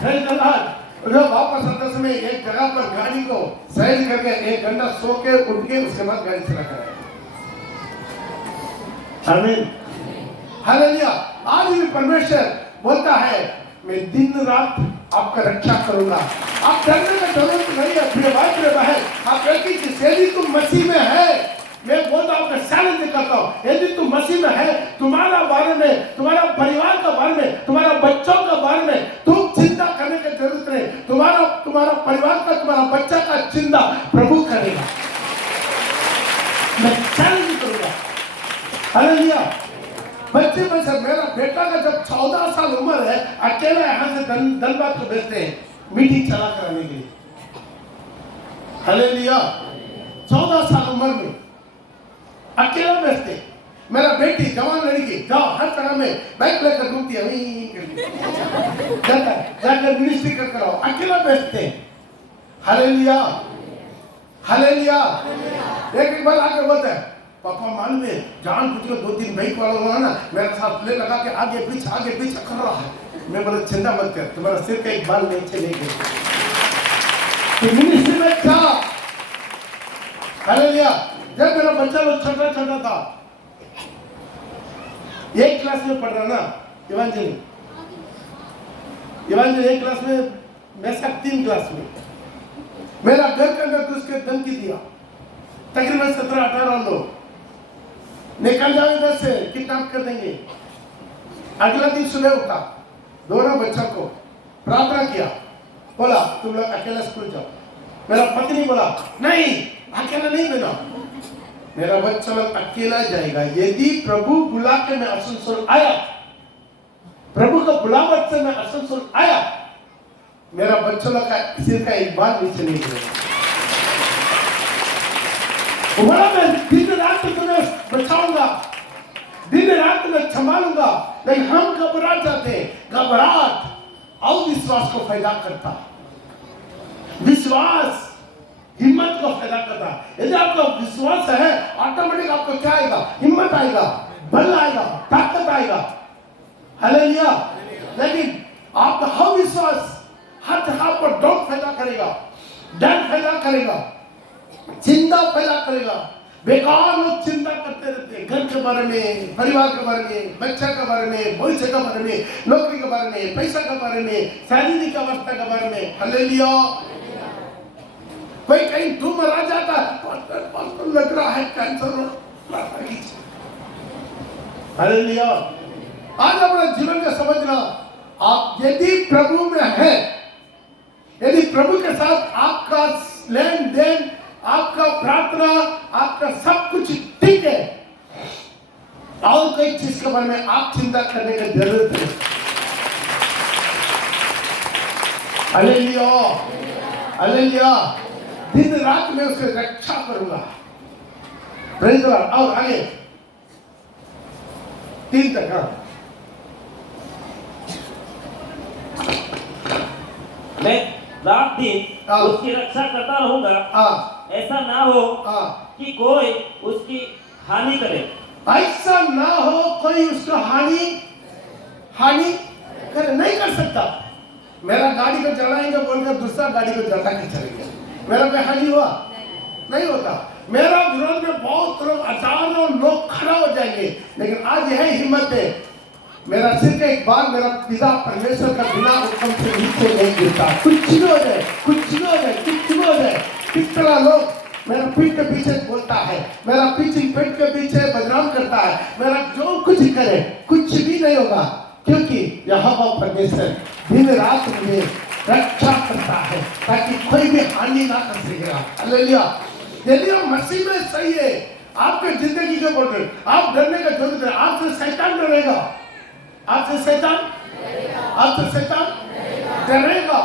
praise the Lord. जब वापस आते समय एक जगह पर गाड़ी को साइड करके 1 घंटा सो के उठ के उसके बाद गाड़ी चला कर आमीन, हालेलुया। आज भी परमेश्वर बोलता है मैं दिन रात आपका रक्षा करूंगा, आप डरने का जरूरत नहीं है। प्रिय भाई प्रिय बहन, आप एक ही चीज, यदि तुम मसीह में है, मैं बोलता हूँ, चैलेंज करता हूँ, यदि तुम मसीह में है, तुम्हारा बारे में, तुम्हारा परिवार का बारे में, तुम्हारा बच्चों का बारे में तुम चिंता करने की जरूरत नहीं। तुम्हारा परिवार का, तुम्हारा बच्चा का चिंता प्रभु करेगा। मैं चैलेंज करूंगा, हालेलुया। बच्चे में से मेरा बेटा का जब 14 साल उम्र है, अकेला यहाँ से धनबाद को भेजते हैं मीटिंग चला कराने के लिए, हालेलुया। 14 साल उम्र में अकेला भेजते। मेरा बेटी जवान लड़की जाओ हर तरह में बाइक लेकर घूमती है, जाकर मिनिस्ट्री कर कराओ, अकेला भेजते। Hallelujah, hallelujah. एक बार आके बोलता है, पापा मालूम है जान कुछ को 2-3 बाइक वाला हुआ ना, मेरे साथ ले लगा के आगे पीछे कर रहा है। मैं बोला चिंता मत कर, तुम्हारा सिर का एक बाल नीचे नहीं गिरेगा, तो मिनिस्ट्री में था। हालेलुया। जब मेरा बच्चा लोग छोटा था, 1 क्लास में पढ़ रहा ना, इवांजली 1 क्लास में, मैं सब 3 क्लास में, मेरा घर के अंदर उसके धमकी दिया, तकरीबन 17-18 लोग निकल जाओ इधर से, किडनैप कर देंगे। अगला दिन सुबह उठा, दोनों बच्चों को प्रार्थना किया, बोला तुम लोग अकेला स्कूल जाओ। मेरा पत्नी बोला नहीं, अकेला नहीं देना, मेरा बच्चा लोग अकेला जाएगा। यदि प्रभु बुला के मैं आसनसोल आया, प्रभु का बुलावट से मैं आसनसोल आया, मेरा बच्चा लोग का सिर का एक बाल नीचे नहीं गिरेगा। बोला मैं दिन रात तुम्हें बचाऊंगा, दिन रात में संभालूंगा। लेकिन हम घबरा जाते हैं, घबराहट अविश्वास को पैदा करता, विश्वास हिम्मत को पैदा करता। यदि आपका विश्वास है, ऑटोमेटिक आपको क्या आएगा, हिम्मत आएगा, बल आएगा, ताकत आएगा, हालेलुया। लेकिन आपका हर विश्वास हर जगह पर डाउट पैदा करेगा, डर पैदा करेगा, चिंता पैदा करेगा। बेकार लोग चिंता करते रहते हैं, घर के बारे में, परिवार के बारे में, बच्चा के बारे में, भविष्य के बारे में, नौकरी के बारे में, पैसा के बारे में, शारीरिक अवस्था के बारे में, हालेलुया। कोई कहीं ट्यूमर आ जाता है, पास्टर लग रहा है कैंसर हो, हालेलुया। आज अपना जीवन में समझना, आप यदि प्रभु में है, यदि प्रभु के साथ आपका लेन देन, आपका प्रार्थना, आपका सब कुछ ठीक है, और कोई चीज के बारे में आप चिंता करने की जरूरत है। Hallelujah, hallelujah. दिन रात में उसकी रक्षा करूंगा, प्रेज़ द लॉर्ड। और आगे 3 तक, हाँ। मैं रात दिन उसकी रक्षा करता रहूंगा, ऐसा ना हो कि कोई उसकी हानि करे। ऐसा ना हो कोई उसका हानि करे, नहीं कर सकता। मेरा गाड़ी को जलाएंगे बोलकर दूसरा गाड़ी को जला के चले गए, मेरा कोई हानि हुआ? नहीं होता। मेरा विरोध में बहुत लोग, हजारों लोग खड़ा हो जाएंगे, लेकिन आज यह हिम्मत है, मेरा सिर का एक बार मेरा पिता परमेश्वर का बिना हुक्म से नीचे नहीं गिरता। कुछ भी हो जाए, कुछ भी हो जाए, कुछ भी हो जाए। किस तरह लोग मेरा पीठ के पीछे बोलता है, मेरा पीछे पेट के पीछे बदनाम करता है, मेरा जो कुछ करे कुछ भी नहीं होगा, क्योंकि यहोवा परमेश्वर दिन रात मुझे रक्षा करता है ताकि कोई भी हानि ना कर सकेगा। हालेलुया। यदि आप मसीह में सही है, आपके जिंदगी के ऊपर आप डरने का जरूरत है। आपसे शैतान डरेगा, आपसे शैतान डरेगा।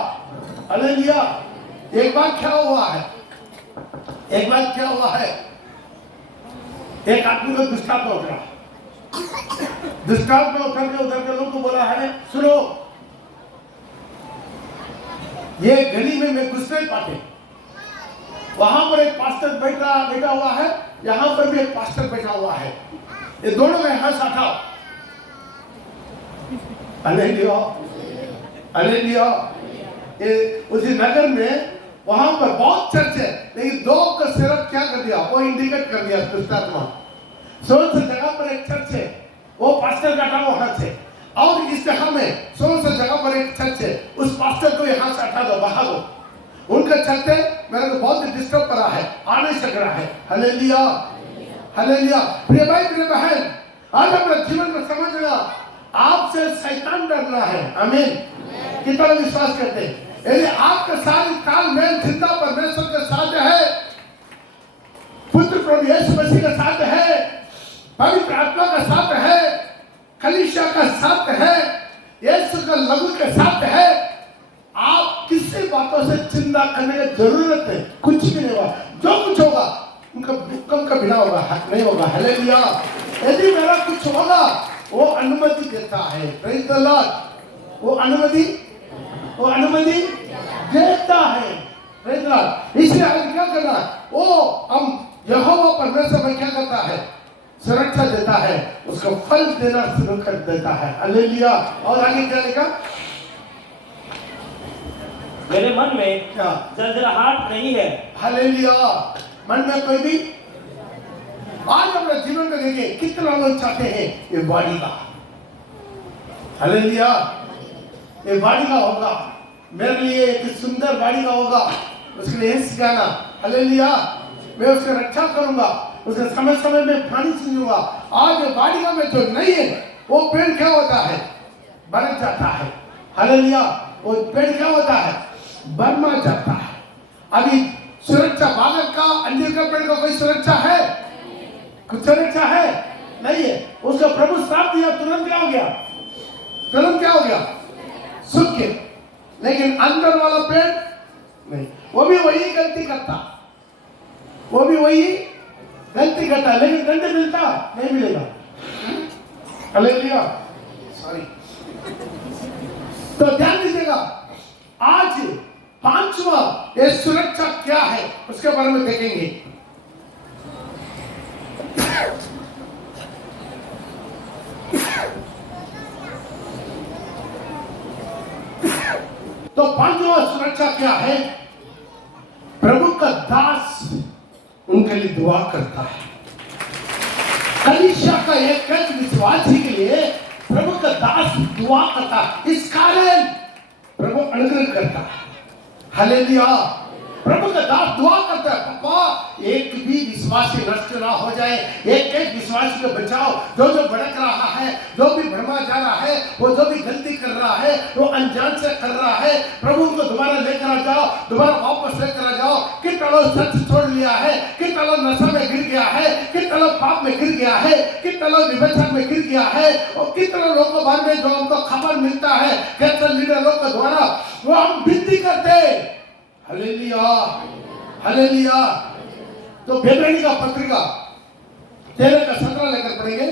हालेलुया। एक बार क्या हुआ है, एक आदमी को दुष्टात्मा उतरा, दुष्टात्मा उतर के लोगों को बोला है, सुनो ये गली में मैं घुस नहीं पाते, वहां पर एक पास्टर बैठा हुआ है, यहां पर भी एक पास्टर बैठा हुआ है, ये दोनों का यहां साथा। हालेलुया। उसी नगर में वहां पर बहुत चर्च है, लेकिन दो का सिर्फ क्या कर दिया, वो इंडिकेट कर दिया दुष्टात्मा। सोच जगह पर एक चर्च है, वो पास्टर का नाम वहां से, और इस जगह में सोच जगह पर एक चर्च है, उस पास्टर को यहां से हटा दो, बाहर दो। उनका चलते मेरे को बहुत डिस्टर्ब करा है, आ नहीं सक रहा है। हालेलुया। हालेलुया। प्रिय भाई प्रिय बहन, आज अपने जीवन में समझना, आपसे शैतान डरना है। आमीन। कितना विश्वास करते हैं? यदि आपके साथ तालमेल जिंदा परमेश्वर के साथ है, पुत्र प्रभु यीशु मसीह के साथ है, पवित्र आत्मा का साथ है, कलीसिया का साथ है, यीशु का लहू के साथ है, आप किसी बातों से चिंता करने की जरूरत नहीं। कुछ भी नहीं होगा, जो कुछ होगा उनका भूकंप का बिना होगा, नहीं होगा। हालेलुया। यदि मेरा कुछ होगा, वो अनुमति देता है। Praise the Lord. वो अनुमति देता है। Praise the Lord. इसलिए हमें क्या करना, वो हम यहोवा परमेश्वर में क्या करता है, सुरक्षा देता है, उसको फल देना शुरू कर देता है। हालेलुया। और आगे क्या लिखा, मेरे मन में क्या जंजराहट नहीं है। हालेलुया। मन में कोई भी, आज अपने जीवन में देखिए कितना लोग चाहते हैं ये बाड़ी का, हालेलुया, ये बाड़ी का होगा, मेरे लिए एक सुंदर बाड़ी का होगा, उसके लिए सिखाना। हालेलुया। मैं उसकी रक्षा करूंगा, उसके समय समय में पानी छीनूंगा। आज बाड़ी का में जो नहीं है, वो पेड़ क्या होता है, बढ़ जाता है। हालेलुया। वो पेड़ क्या होता है, बर्मा जाता है। अभी सुरक्षा, बागर का, अंजीर का पेड़ का कोई सुरक्षा है, कुछ सुरक्षा है नहीं है। उसका प्रभु श्राप दिया, तुरंत क्या हो गया, सूख के। लेकिन अंदर वाला पेड़ नहीं, वो भी वही गलती करता, लेकिन दंड मिलता नहीं, मिलेगा। हालेलुया। सॉरी। तो ध्यान दीजिएगा, आज पांचवा ये सुरक्षा क्या है उसके बारे में देखेंगे। तो पांचवा सुरक्षा क्या है, प्रभु का दास उनके लिए दुआ करता है। कलीसिया का एक विश्वासी के लिए प्रभु का दास दुआ करता है, इस कारण प्रभु अनुग्रह करता है। हालेलुया। प्रभु का दास दुआ करता है, पापा एक भी विश्वासी नष्ट ना हो जाए, एक विश्वासी को बचाओ, जो भड़क रहा है, जो भी भरमा जा रहा है, वो जो भी गलती कर रहा है, वो अनजान से कर रहा है, प्रभु को दोबारा लेकर आ जाओ, दोबारा वापस लेकर आ जाओ। कितना लोग सच छोड़ लिया है, कितना लोग नशा में गिर गया है, कितना लोग पाप में गिर गया है, कितना लोग विभत्सन में गिर गया है, और कितना लोगों के बारे में जो हमको खबर मिलता है कैसे लीडरों के द्वारा, वो हम विनती करते। हालेलुया। हालेलुया। तो इब्रानी का पत्रिका 13 का 17 लेकर पढ़ेंगे।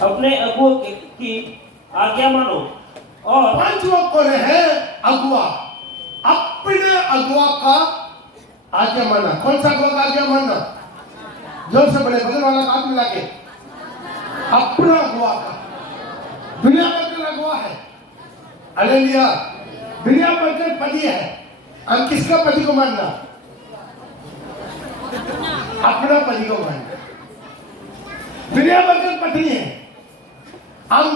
अपने अगुआ की आज्ञा मानो। और पांचवा कौन है, अगुआ। अपने अगुआ का आज्ञा मानना। कौन सा अगुआ का आज्ञा मानना, जोर से बड़े बगल वाला हाथ मिला के, अपना अगुआ का। दुनिया भर का अगुआ है। हालेलुया। दुनिया भर का पति है, हम किसका पति को मानना, अपना पति को मानना। दुनिया भर का पत्नी है, हम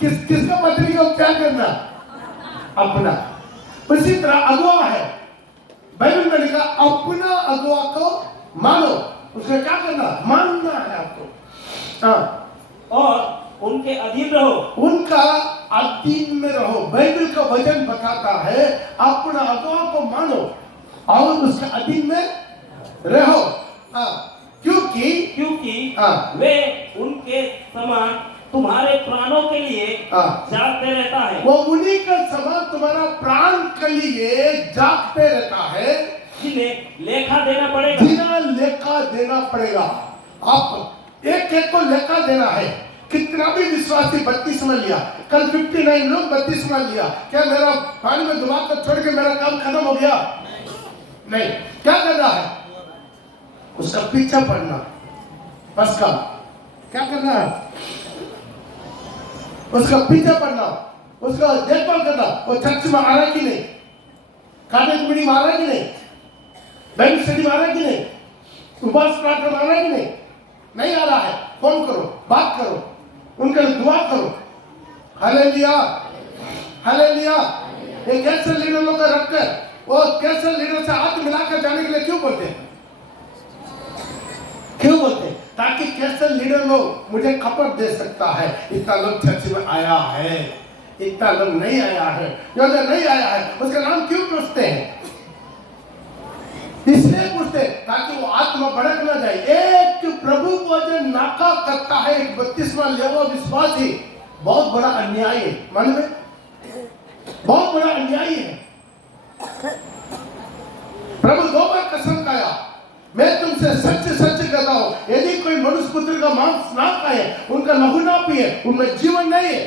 किसका पत्नी को क्या करना, अपना। उसी तरह अगुआ है, बाइबल में लिखा अपना अगुआ को मानो, उसका क्या करना, मानना है आपको। हाँ, और उनके अधीन रहो, उनका अधीन में रहो। बाइबल का वचन बताता है अपना अगुआ को मानो और उसके अधीन में रहो। क्योंकि वे उनके समान तुम्हारे प्राणों के लिए जागते रहता है। वो उन्हीं का समान तुम्हारा प्राण के लिए जागते रहता है, जिन्हें लेखा देना पड़ेगा, जिन्हें लेखा देना पड़ेगा। आप एक एक को लेखा देना है। कितना भी विश्वासी बपतिस्मा लिया, कल 59 लोग बपतिस्मा लिया, क्या मेरा पानी में डुबा कर छोड़ के मेरा काम खत्म हो गया? नहीं। क्या करना है? उसका पीछा पड़ना, बस का क्या करना है? उसका पीछा पड़ना, उसका देखभाल करना। वो चर्च में आ रहा है कि नहीं, कॉलेज मीटिंग में आ रहा है कि नहीं, बैंक स्टडी में आ रहा है कि नहीं, उपवास प्रार्थना में आ रहा है कि नहीं? नहीं आ रहा है, फोन करो, बात करो, उनके लिए दुआ करो। Hallelujah, hallelujah. एक कैंसर लीडर लोग का रखकर वो कैंसर लीडर से हाथ मिलाकर जाने के लिए क्यों बोलते हैं? क्यों बोलते हैं? ताकि कैंसर लीडर लोग मुझे खबर दे सकता है इतना लोग चर्च में आया है, इतना लोग नहीं आया है, जो नहीं आया है उसका नाम क्यों पूछते हैं? इसलिए पूछते ताकि वो आत्मा भड़क ना जाए। एक प्रभु भोजन नाका करता है, एक बपतिस्मा लेवा विश्वासी, बहुत बड़ा अन्याय है। मन में बहुत बड़ा अन्याय है। प्रभु 2 बार कसम खाया, मैं तुमसे सच सच कहता हूं, यदि कोई मनुष्य पुत्र का मांस ना खाए, उनका लहू ना पिए, उनमें जीवन नहीं है।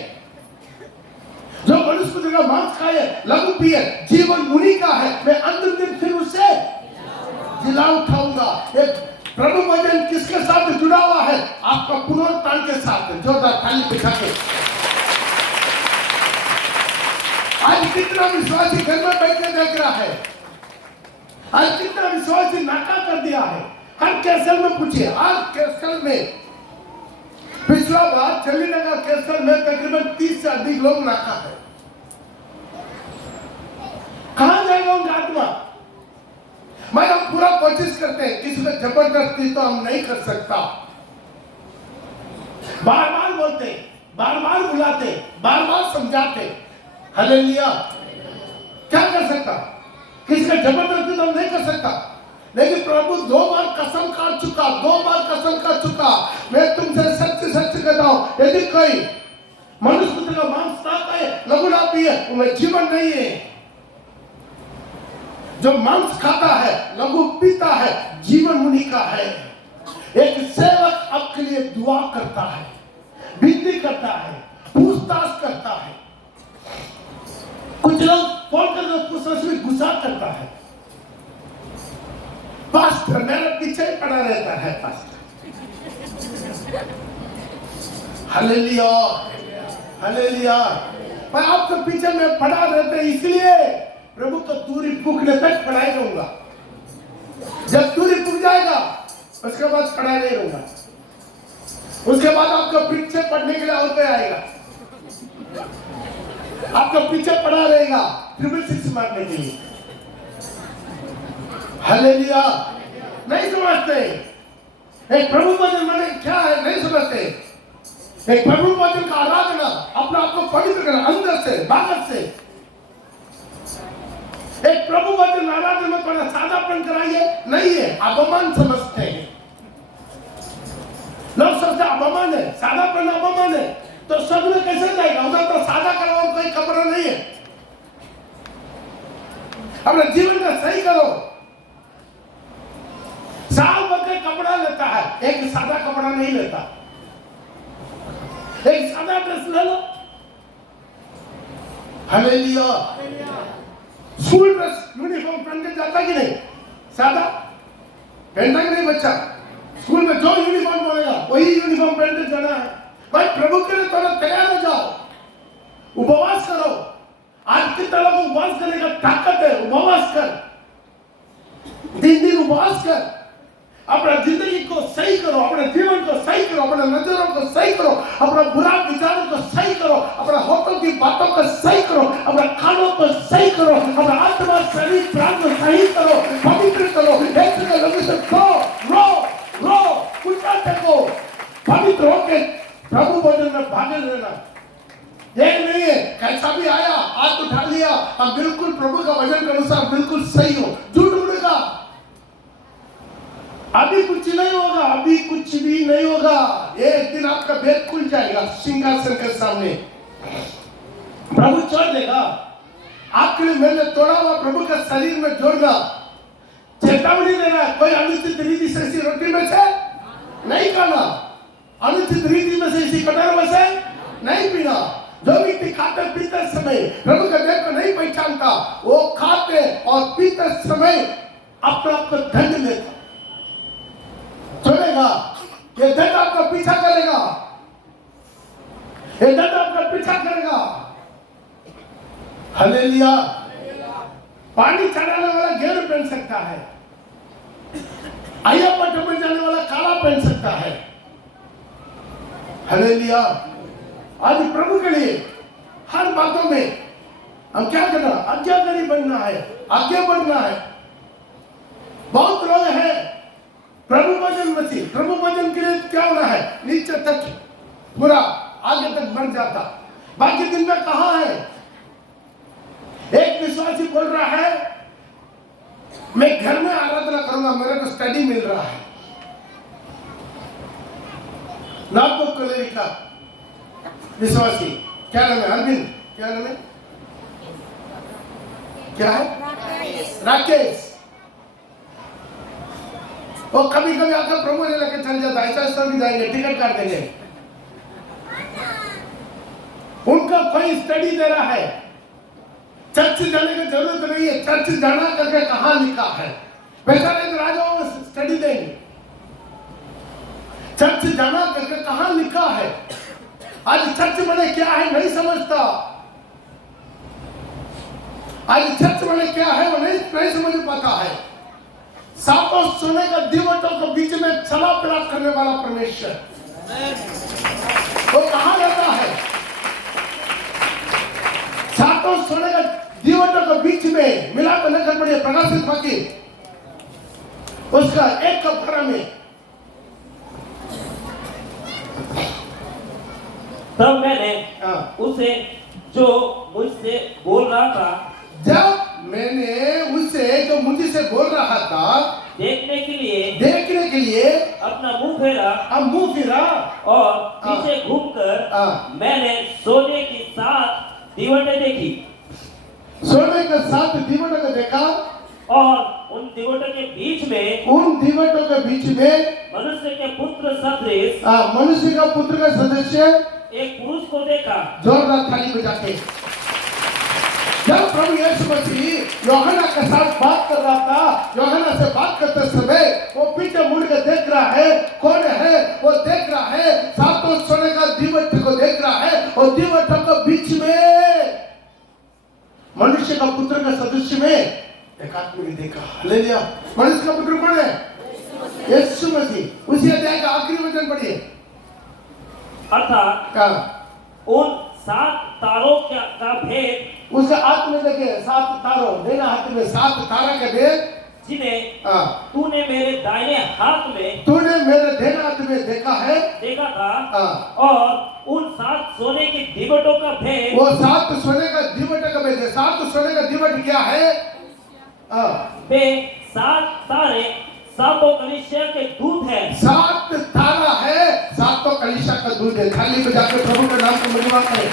जो मनुष्य पुत्र का मांस खाए, लहू पिए, जीवन उन्हीं का है। मैं अंतिम दिन फिर उससे जिला उठाऊंगा। एक प्रभु वचन किसके साथ जुड़ा हुआ है? आपका पुनरुत्थान के साथ। जोरदार ताली बजाके। आज कितना विश्वासी घर में बैठ के देख रहा है, आज कितना विश्वासी नाका कर दिया है। हर कैसल में पूछिए, आज कैसल में पिछला बार चंडीनगर कैसल में तकरीबन 30 से अधिक लोग नाका है। कहां जाएगा उनका आत्मा? मैं हम पूरा कोशिश करते हैं, किसी को जबरदस्ती तो हम नहीं कर सकता। बार बार बोलते, बार बार बुलाते, बार बार समझाते। हालेलुया। क्या कर सकता? किसी का जबरदस्ती तो हम नहीं कर सकता, लेकिन प्रभु 2 बार कसम खा चुका, 2 बार कसम खा चुका। मैं तुमसे सच सच कहता हूं, यदि कोई मनुष्य पुत्र का मांस ना खाए, लहू ना पिए, उनमें जीवन नहीं है। जो मांस खाता है, लहू पीता है, जीवन उन्हीं का है। एक सेवक आपके लिए दुआ करता है, विनती करता है, पूछताछ करता है। कुछ लोग फोन करके पूछताछ में गुस्सा करता है, पास्टर मेरे पीछे ही पड़ा रहता है पास्टर। Hallelujah, hallelujah. मैं आपके पीछे में पड़ा रहता है, इसलिए प्रभु को दूरी पुगने तक पढ़ाई रहूंगा। जब दूरी पुग जाएगा उसके बाद पढ़ाई नहीं रहूंगा। उसके बाद आपका पीछे पढ़ने के लिए और कोई आएगा, आपका पीछे पड़ा रहेगा 666 मारने के लिए। हालेलुया। नहीं समझते एक प्रभु वचन माने क्या है, नहीं समझते। एक प्रभु वचन का आराधना, अपने आप को पवित्र करना अंदर से बाहर से। एक प्रभु वचन आराधना में थोड़ा सादापन कराइए, नहीं है, अपमान समझते हैं लोग। सोचते अपमान है, सादापन अपमान है, तो सब में कैसे जाएगा? उधर तो सादा करो और कोई कपड़ा नहीं है। अपने जीवन का सही करो। साल भर का कपड़ा लेता है, एक सादा कपड़ा नहीं लेता। एक सादा ड्रेस ले लो। हालेलुया। स्कूल ड्रेस यूनिफॉर्म पहन के जाता कि नहीं? सादा पहनता कि नहीं बच्चा? स्कूल में जो यूनिफॉर्म बोलेगा वही यूनिफॉर्म पहन के जाना है। भाई प्रभु के लिए थोड़ा तैयार हो जाओ, उपवास करो। आज कितना लोग उपवास करने का ताकत है, उपवास कर, 3 दिन उपवास कर। अपना जिंदगी को सही करो, अपने जीवन को सही करो, अपने नजरों को सही करो, अपना बुरा विचारों को सही करो, अपना होठों की बातों को सही करो, अपना कानों को सही करो, अपना आत्मा शरीर प्राण को सही करो, पवित्र करो। ऐसे में लोगों से रो कुछ को पवित्र होके प्रभु भोजन में भागे लेना। ये नहीं है कैसा भी आया हाथ उठा लिया, हम बिल्कुल प्रभु का वचन के अनुसार बिल्कुल सही हो, झूठ बोलेगा अभी कुछ नहीं होगा, अभी कुछ भी नहीं होगा। एक दिन आपका भेद खुल जाएगा सिंहासन के सामने, प्रभु छोड़ देगा। आपके लिए मैंने तोड़ा हुआ प्रभु का शरीर में जोड़ना, चेतावनी देना, कोई अनुचित रीति से इसी रोटी में से नहीं खाना, अनुचित रीति में से इसी कटोरे में से नहीं पीना। जो व्यक्ति खाते पीते समय प्रभु का देह को नहीं पहचानता, वो खाते और पीते समय अपने आप को दंड लेता, चलेगा। ये दंड आपका पीछा करेगा, ये दंड आपका पीछा करेगा। हालेलुया। पानी चढ़ाने वाला गेरू पहन सकता है, अय्या पट्टे में जाने वाला काला पहन सकता है। हालेलुया। आज प्रभु के लिए हर बातों में हम क्या करना, आज्ञाकारी बनना है, आगे बढ़ना है। बहुत लोग हैं प्रभु भजन मसीह, प्रभु भजन के लिए क्या होना है, नीचे तक पूरा आगे तक बढ़ जाता, बाकी दिन में कहां है। एक विश्वासी बोल रहा है मैं घर में आराधना करूंगा, मेरे को स्टडी मिल रहा है। नागपुर को ले लिखा विश्वासी, क्या नाम है, अरविंद, क्या नाम है, क्या है, राकेश। वो कभी कभी आकर प्रभु ने लेकर चल जाता, ऐसा भी जाएंगे, टिकट काट देंगे। उनका कोई स्टडी दे रहा है, चर्च जाने की जरूरत नहीं है, चर्च जाना करके कहां लिखा है। वैसा नहीं तो राजाओं में स्टडी देंगे, चर्च जाना करके कहां लिखा है। आज चर्च मैंने क्या है नहीं समझता, आज चर्च मैंने क्या है वो नहीं समझ पाता है। सातों सोने का दीवटों के बीच में चला फिरा करने वाला परमेश्वर वो कहां रहता है। सातों सोने का दीवटों के बीच में मिला तो लेकर पड़िए प्रकाशित बाकी उसका एक कपड़ा में। तब मैंने उसे जो मुझसे बोल रहा था, जब मैंने उसे जो मुझसे बोल रहा था देखने के लिए अपना मुंह फेरा और पीछे घूमकर मैंने सोने की 7 दीवटें देखी। सोने के 7 दीवटों को देखा और उन दीवटों के बीच में मनुष्य के पुत्र सदृश, मनुष्य का पुत्र का सदस्य एक पुरुष को देखा। जोरदार ताली बजा के। जब प्रभु यीशु मसीह यूहन्ना के साथ बात कर रहा था, यूहन्ना से बात करते समय वो पीछे मुड़ के देख रहा है, कौन है वो देख रहा है, सातों सोने का दीवट को देख रहा है और दीवटों के बीच में मनुष्य का पुत्र का सदस्य में एक आदमी देखा। हालेलुया। मनुष्य का पुत्र कौन है, यीशु मसीह। उसी अध्याय का आखिरी वचन पढ़िए। अर्थात उन 7 तारों का भेद, उसके हाथ में देखे 7 तारों, देना हाथ में 7 तारा के भेद, जिन्हें तूने मेरे दाहिने हाथ में, तूने मेरे दाहिने हाथ में देखा था और उन 7 सोने की दीवटों का भेद, वो 7 सोने का दीवट का भेद है। 7 सोने का दीवट क्या है, वे 7 तारे सातों कलीसिया के दूत हैं। 7 तारा है, सातों कलीसिया का दूत है। खाली बजा के प्रभु के नाम को महिमा करें।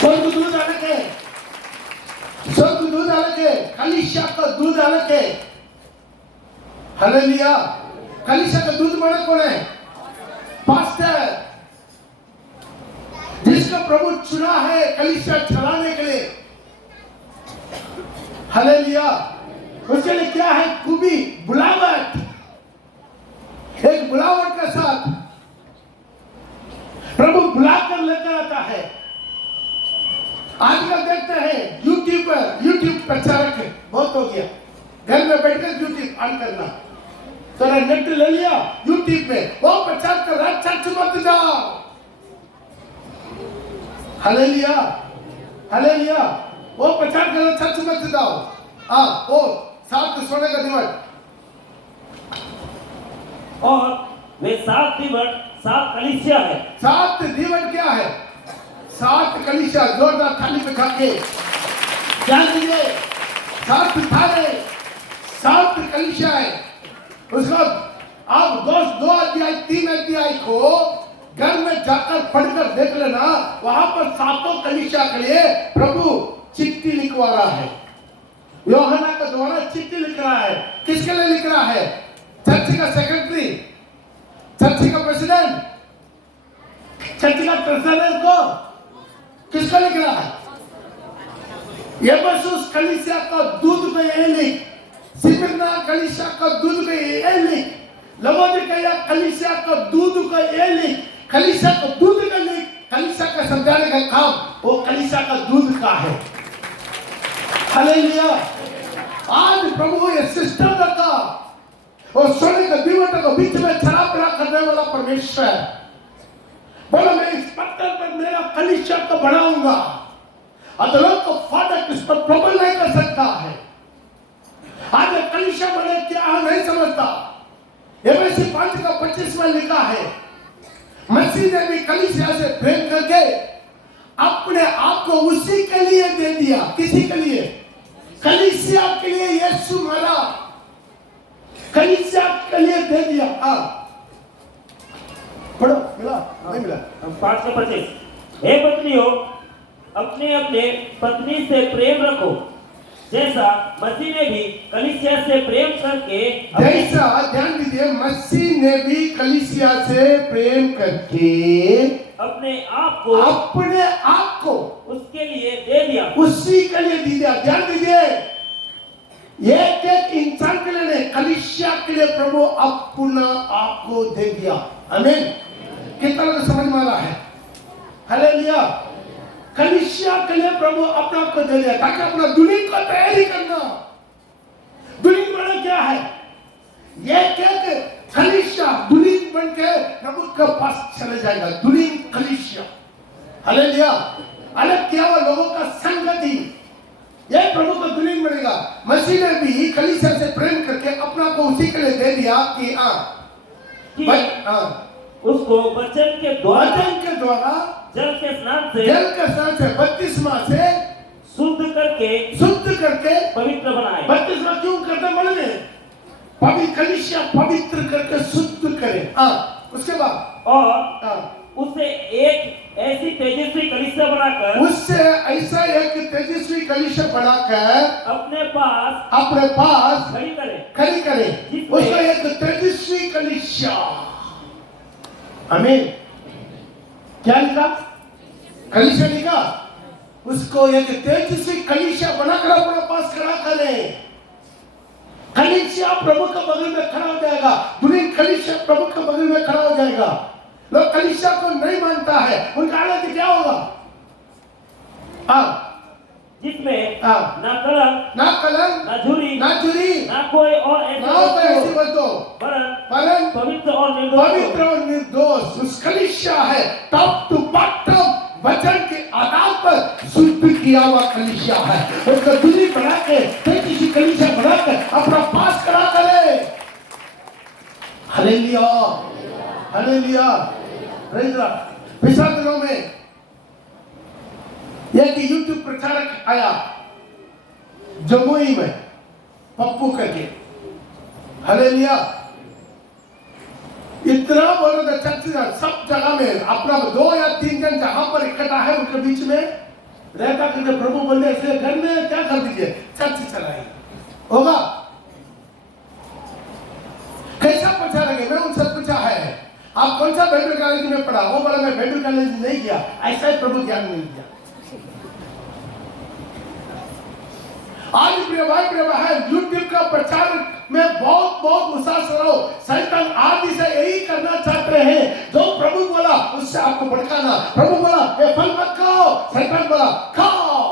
स्वर्गदूत अलग है, स्वर्गदूत अलग है, कलीसिया का दूत अलग है। हालेलुया। कलीसिया का दूत माने कौन है, पास्टर, जिसका प्रभु चुना है कलीसिया चलाने के लिए। हालेलुया। उसके लिए क्या है, खूबी, बुलावट, एक बुलावट के साथ प्रभु बुलाकर लेकर आता है। आजकल देखते हैं यूट्यूब प्रचारक है, बहुत हो गया, घर में बैठकर यूट्यूब ऑन करना, तो नेट ले लिया यूट्यूब पे, वो प्रचार कर रहा, चर्च मत जाओ। हालेलुया, हालेलुया, वो प्रचार कर रहा, चर्च मत जाओ। हाँ, वो 7 सोने का दीवट, और वे 7 दीवट 7 कलीसिया है। 7 दीवट क्या है? 7 कलीसिया। जोरदार थाली पे खा के जान दीजिए, 7 थाले, 7 कलीसिया है। उसका आप 2 अध्याय 3 अध्याय को घर में जाकर पढ़कर देख लेना, वहां पर 7 कलीसिया के लिए प्रभु चिट्ठी लिखवा रहा है। यूहन्ना के द्वारा चिट्ठी लिख रहा है। किसके लिए लिख रहा है? चर्च का सेक्रेटरी, चर्च का प्रेसिडेंट, चर्च का ट्रेजरर को किसको लिख रहा है? एफेसुस कलीसिया का दूध को ये लिख, स्मिर्ना कलीसिया का दूध को ये लिख, लवोदिकिया कलीसिया का दूध को ये लिख, कलीसिया का दूध का लिख। कलीसिया का समझाने का काम वो कलीसिया का दूध का है। हालेलुया। आज प्रभु ये सिस्टम रखा, और सोने का दीवट को बीच में छापरा करने वाला परमेश्वर बोला, मैं इस पत्थर पर मेरा कलीसिया को बढ़ाऊंगा, अदलों को फाटक इस पर प्रबल नहीं कर सकता है। आज कलीसिया बने क्या है नहीं समझता। एफएसी 5:25 में लिखा है, मसीह ने भी कलीसिया से प्रेम करके अपने आप को उसी के लिए दे दिया। किसी के लिए? कलीसिया के लिए यीशु मरा, कलीसिया के लिए दे दिया। पढ़ो, मिला नहीं मिला? 5:25, हे पत्नियों, अपने अपने पत्नी से प्रेम रखो, जैसा मसीह ने भी कलीसिया से प्रेम करके, जैसा, ध्यान दीजिए, मसीह ने भी कलीसिया से प्रेम करके अपने आप को उसके लिए दे दिया। उसी के लिए दे दिया। ध्यान दीजिए, एक एक इंसान के लिए नहीं, कलीसिया के लिए प्रभु अपना आप को दे दिया। आमीन। कितना लोग समझ में आ रहा है? हालेलुया। कलीसिया के लिए प्रभु अपना आप को दे दिया, ताकि अपना दुल्हन को तैयारी करना। दुल्हन बना क्या है? एक एक कलीसिया दुल्हन बन के प्रभु के पास चले जाएगा। दुल्हन कलीसिया, हालेलुया। अलग किया हुआ लोगों का संगति, ये प्रभु का दुल्हन बनेगा। मसीह ने भी कलीसिया से प्रेम करके अपना को उसी के लिए दे दिया कि उसको वचन के द्वारा जल के स्नान से बपतिस्मा से शुद्ध करके पवित्र बनाए। बपतिस्मा क्यों करते मालूम? पवित्र कलीसिया पवित्र करके शुद्ध करे। उसके बाद और उसे एक ऐसी तेजस्वी कलीसिया बनाकर अपने पास खड़ी करे। उसको एक तेजस्वी कलीसिया। आमीन। क्या लिखा? कलीसिया लिखा। उसको एक तेजस्वी कलीसिया बनाकर अपने पास खड़ा करे। कलीसिया प्रभु के बगल में खड़ा हो जाएगा। दुल्हन कलीसिया प्रभु के बगल में खड़ा हो जाएगा। लोग कलीसिया को नहीं मानता है, उनका हालत क्या होगा? जिसमें ना कलंक, ना झुरी, ना कोई और ऐसी वस्तु, परंतु पवित्र और निर्दोष उस कलीसिया है। टॉप टू बॉटम वचन के आधार पर शुद्ध किया हुआ कलीसिया है। उसका दूरी बढ़ा के किसी कलीसिया बढ़ा के अपना पास करा करे। Hallelujah, hallelujah, praise God. पिछले दिनों में एक यूट्यूब प्रचारक आया जमुई में, पप्पू करके। हालेलुया। इतना बोल रहा था, चर्च सब जगह में अपना 2 या 3 जन जहां पर इकट्ठा है उनके बीच में रहता करके प्रभु बोले, ऐसे घर में क्या कर दीजिए, चर्च चलाइए, होगा। कैसा प्रचारक? मैं उनसे पूछा है, आप कौन सा बाइबल कॉलेज में पढ़ा? वो बोला, मैं बाइबल कॉलेज नहीं गया। ऐसा ही प्रभु ज्ञान मिल गया। आज प्रिय भाई प्रिय बहन, यूट्यूब का प्रचार में बहुत विश्वास करो। शैतान आदि से यही करना चाहते हैं, जो प्रभु बोला उससे आपको भड़काना। प्रभु बोला ये फल मत खाओ, शैतान बोला खाओ।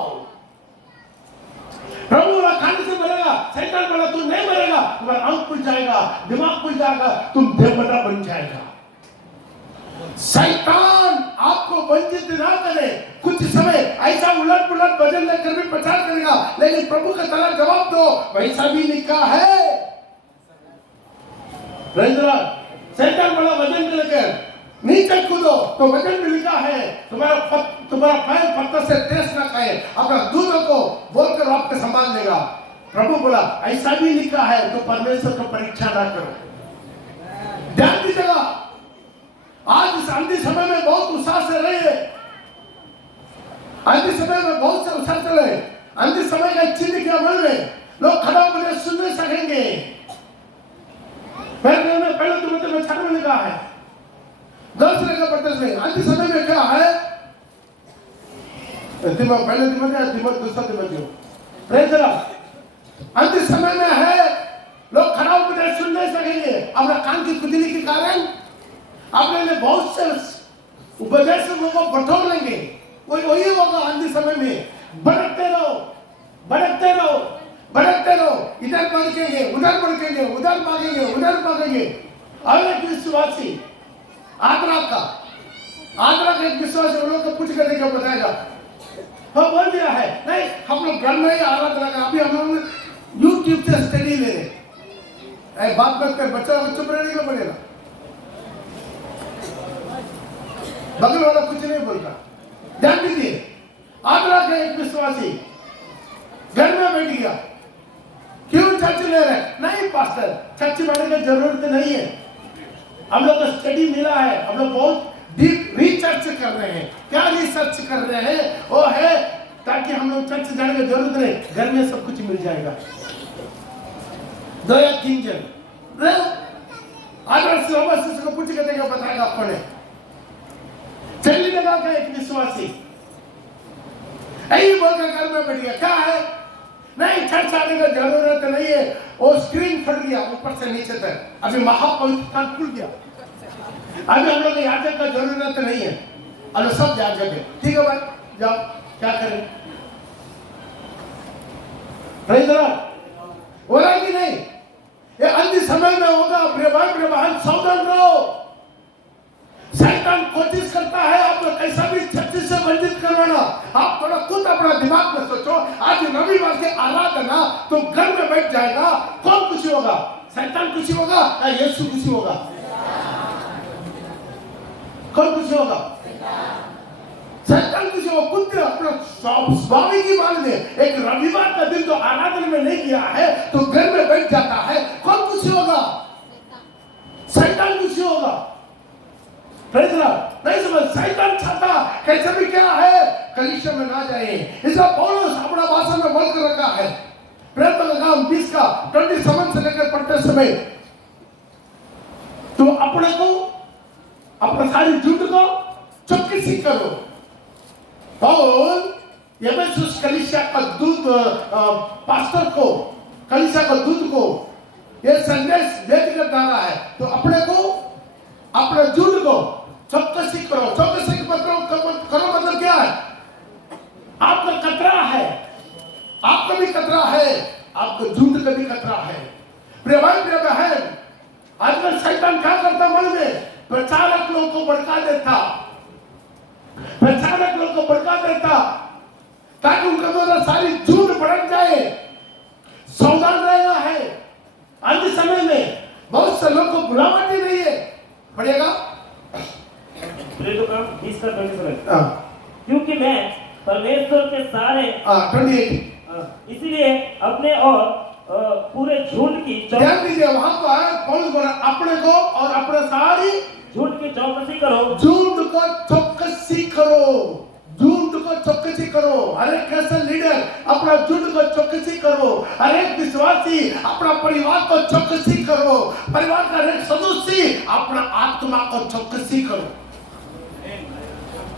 प्रभु बोला खाने से मरेगा, शैतान बोला तू नहीं मरेगा, तुम्हारा आंख खुल जाएगा। जाएगा, दिमाग खुल जाएगा, तुम देवता बन जाएगा। शैतान आपको वंचित ना करे। कुछ समय ऐसा उलट पुलट वजन लेकर भी प्रचार करेगा, लेकिन प्रभु का तरह जवाब दो, वैसा भी लिखा है। शैतान बड़ा वजन लेकर नीचे कूदो तो वजन में लिखा है, तुम्हारा पैर पत्थर से टेस्ट ना खाए, अपना दूधों को बोलकर आपको संभाल लेगा। प्रभु बोला ऐसा भी लिखा है, तो परमेश्वर को परीक्षा ना करो। ध्यान दीजिएगा, आज इस अंतिम समय में बहुत उत्साह से रहिए। अंतिम समय में बहुत से उत्साह से रहे। अंतिम समय का चिन्ह के अमल में लोग खड़ा होकर सुन नहीं सकेंगे। पहले तुमने में छठ में लिखा है, 10 का पत्थर में अंतिम समय में क्या है? पहले दूसरा अंतिम समय में है, लोग खड़ा होकर सुन नहीं सकेंगे। अपना कान की खुजली के कारण अपने लिए बहुत से उपदेशकों को बटोर लेंगे। वही होगा अंतिम समय में। भटकते रहो, भटकते रहो, भटकते रहो, इधर भटकेंगे, उधर भटकेंगे, उधर भागेंगे, उधर भागेंगे। और एक विश्वासी आगरा का एक विश्वासी उन लोग को पूछ कर देखा बताएगा, हाँ बोल दिया है नहीं, हम लोग घर में ही आराधना कर, अभी हम लोग यूट्यूब से स्टडी ले रहे। बात मत कर, बच्चा चुप रहने का पड़ेगा। बगल वाला कुछ नहीं बोलता। ध्यान दीजिए, आगरा का एक विश्वासी घर में बैठ गया। क्यों चर्च ले रहे? नहीं पास्टर, चर्च जाने की जरूरत नहीं है। हम लोग को स्टडी मिला है, हम लोग बहुत डीप रिसर्च कर रहे हैं। क्या रिसर्च कर रहे हैं? वो है ताकि हम लोग चर्च जाने की जरूरत नहीं, घर में सब कुछ मिल जाएगा। 2 या 3 जन आगरा से को पूछ कर देखा बताएगा आपको ने। चलने लगा का एक विश्वासी यही बोलकर घर में बैठ गया। क्या है? नहीं, चर्च आने की जरूरत नहीं है। वो स्क्रीन फट गया ऊपर से नीचे तक। अभी महापवित्र स्थान खुल गया। अभी हम लोग याजक का जरूरत नहीं है। अरे सब याजक है, ठीक है भाई, जाओ, क्या करें? बोला कि नहीं? ये अंतिम समय में होगा। प्रिय भाई, प्रिय बहन, सावधान रहो। शैतान कोशिश करता है आपको कैसा भी छत्ती से वंचित करवाना। आप थोड़ा खुद अपना दिमाग में सोचो, आज रविवार की आराधना तो घर में बैठ जाएगा, कौन खुशी होगा? शैतान खुशी होगा या यीशु खुशी होगा? कौन खुशी होगा? शैतान खुशी होगा। खुद अपना स्वाभाविक ही मान ले, एक रविवार का दिन तो आराधना में नहीं किया है तो घर में बैठ जाता है, कौन खुशी होगा? शैतान खुशी होगा। नहीं समझ, शैतान चाहता कैसे भी क्या है कलीसिया में ना जाए। इसका पौलुस अपना भाषण में बोल कर रखा है, प्रेरितों का काम 20 का 27 से लेकर पढ़ते समय, तो अपने को, अपना सारी झूठ को चौकसी करो। और एफेसुस कलीसिया का दूत, पास्टर को, कलीसिया का दूत को ये संदेश भेज कर डाला है, तो अपने को, अपने झूठ को चौकसी करो। चौकसी करो मतलब क्या है? आपका खतरा है, आपका भी खतरा है, आपको झूठ का भी खतरा है। प्रिय भाई, प्रिय बहन, आजकल शैतान क्या करता मन में? प्रचारक लोगों को भड़का देता, प्रचारक लोगों को भड़का देता ताकि उनका द्वारा सारी झूठ भड़क जाए। सावधान रहना है। अंतिम समय में बहुत से लोग को बुलावट ही नहीं है। पढ़िएगा प्रेरितों का 20 का 27। क्योंकि मैं परमेश्वर के सारे 28 इसलिए अपने और पूरे झूठ की ध्यान दीजिए, वहां पर पौलुस बोला अपने को और अपने सारी झूठ की चौकसी करो। झूठ को चौकसी करो, झूठ को चौकसी करो। हर एक क्रिश्चियन लीडर अपना झूठ को चौकसी करो। हर एक विश्वासी अपना परिवार को चौकसी करो। परिवार का हर एक सदस्य अपना आत्मा को चौकसी करो।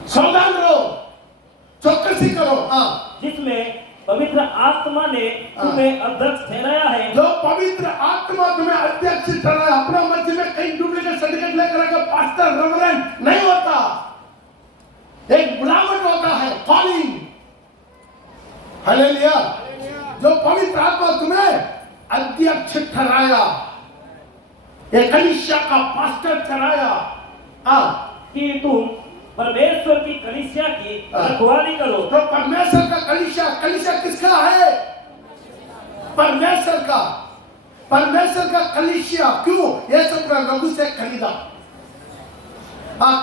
सावधान रहो, चौकसी करो। जिसमें पवित्र आत्मा ने तुम्हें अध्यक्ष ठहराया है। जो पवित्र आत्मा तुम्हें अध्यक्ष ठहराया। अपना मध्य में कहीं डुप्लीकेट सर्टिफिकेट लेकर के पास्टर रेवरेंड नहीं होता, एक बुलावट होता है, कॉलिंग। हालेलुया। जो पवित्र आत्मा तुम्हें अध्यक्ष ठहराया, ये कलीसिया का पास्टर चलाया कि तुम परमेश्वर की कलीसिया की रखवाली करो। तो परमेश्वर का कलीसिया, कलीसिया किसका है? परमेश्वर का, परमेश्वर का कलीसिया। क्यों? ये सब लघु से खरीदा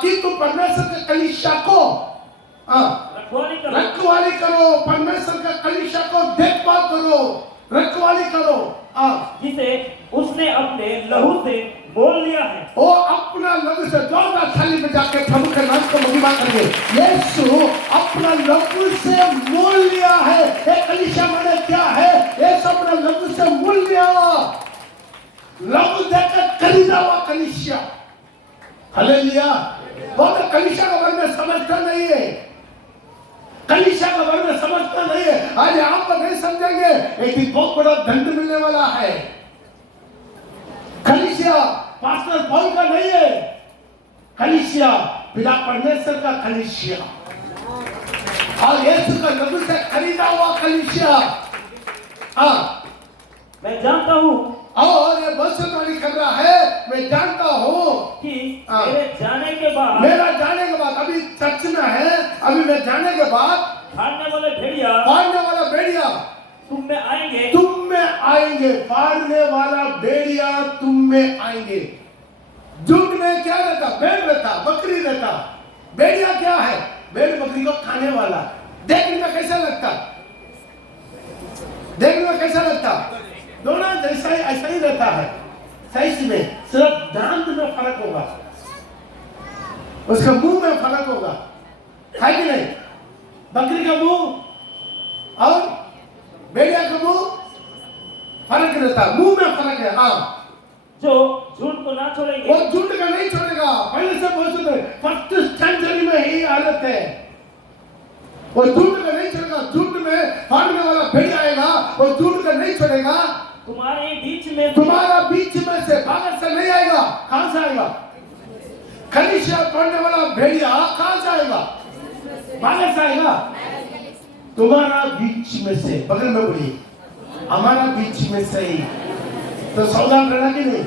कि तुम परमेश्वर के कलीसिया को रखवाली करो, परमेश्वर का कलीसिया को देखभाल करो, रखवाली करो, जिसे उसने अपने लहू से बोल लिया है। वो अपना लहू से, जोरदार थाली में जाके प्रभु के नाम को महिमा करेंगे। यीशु अपना लहू से मोल लिया है। ये कलीसिया माने क्या है? यीशु अपना लहू से मोल लिया, लहू देकर खरीदा हुआ कलीसिया। हालेलुया। वो तो कलीसिया के बारे में समझता नहीं है, कलीसिया के बारे में समझता नहीं है। आज आप नहीं समझेंगे, एक बहुत बड़ा दंड मिलने वाला है। कलीसिया पास्टर पॉल का नहीं है, कलीसिया पिता परमेश्वर का कलीसिया और यीशु का लहू से खरीदा हुआ कलीसिया। मैं जानता हूँ और ये भविष्यवाणी कर रहा है, मैं जानता हूँ कि मेरे जाने के बाद, मेरा जाने के बाद, अभी चर्च में है, अभी मैं जाने के बाद फाड़ने वाले भेड़िया, फाड़ने वाला भेड़िया तुम में आएंगे, तुम में आएंगे। फाड़ने वाला भेड़िया तुम में आएंगे। झुंड में क्या रहता? भेड़ रहता, बकरी रहता। भेड़िया क्या है? भेड़ बकरी को खाने वाला। देखने में कैसा लगता? देखने में कैसा लगता? दोनों जैसा ही, ऐसा ही रहता है साइज में, सिर्फ दांत में फर्क होगा, उसका मुंह में फर्क होगा, है कि नहीं? बकरी का मुंह और भेड़िया का मुंह फर्क रहता, मुंह में फर्क है। जो झूठ को ना छोड़ेंगे, वो झूठ का नहीं छोड़ेगा। पहले से बहुत फर्स्ट सेंचुरी में ही हालत है, वो झूठ का नहीं छोड़ेगा। झूठ में फाड़ने वाला भेड़िया आएगा, वो झूठ का नहीं छोड़ेगा। तुम्हारे बीच में, तुम्हारा बीच में से बाहर से नहीं आएगा। कहां से आएगा? कलीसिया तोड़ने वाला भेड़िया कहां से आएगा? बाहर से आएगा। तुम्हारा बीच में से, बगल में बोलिए, हमारा बीच में से ही। तो सावधान रहना कि नहीं?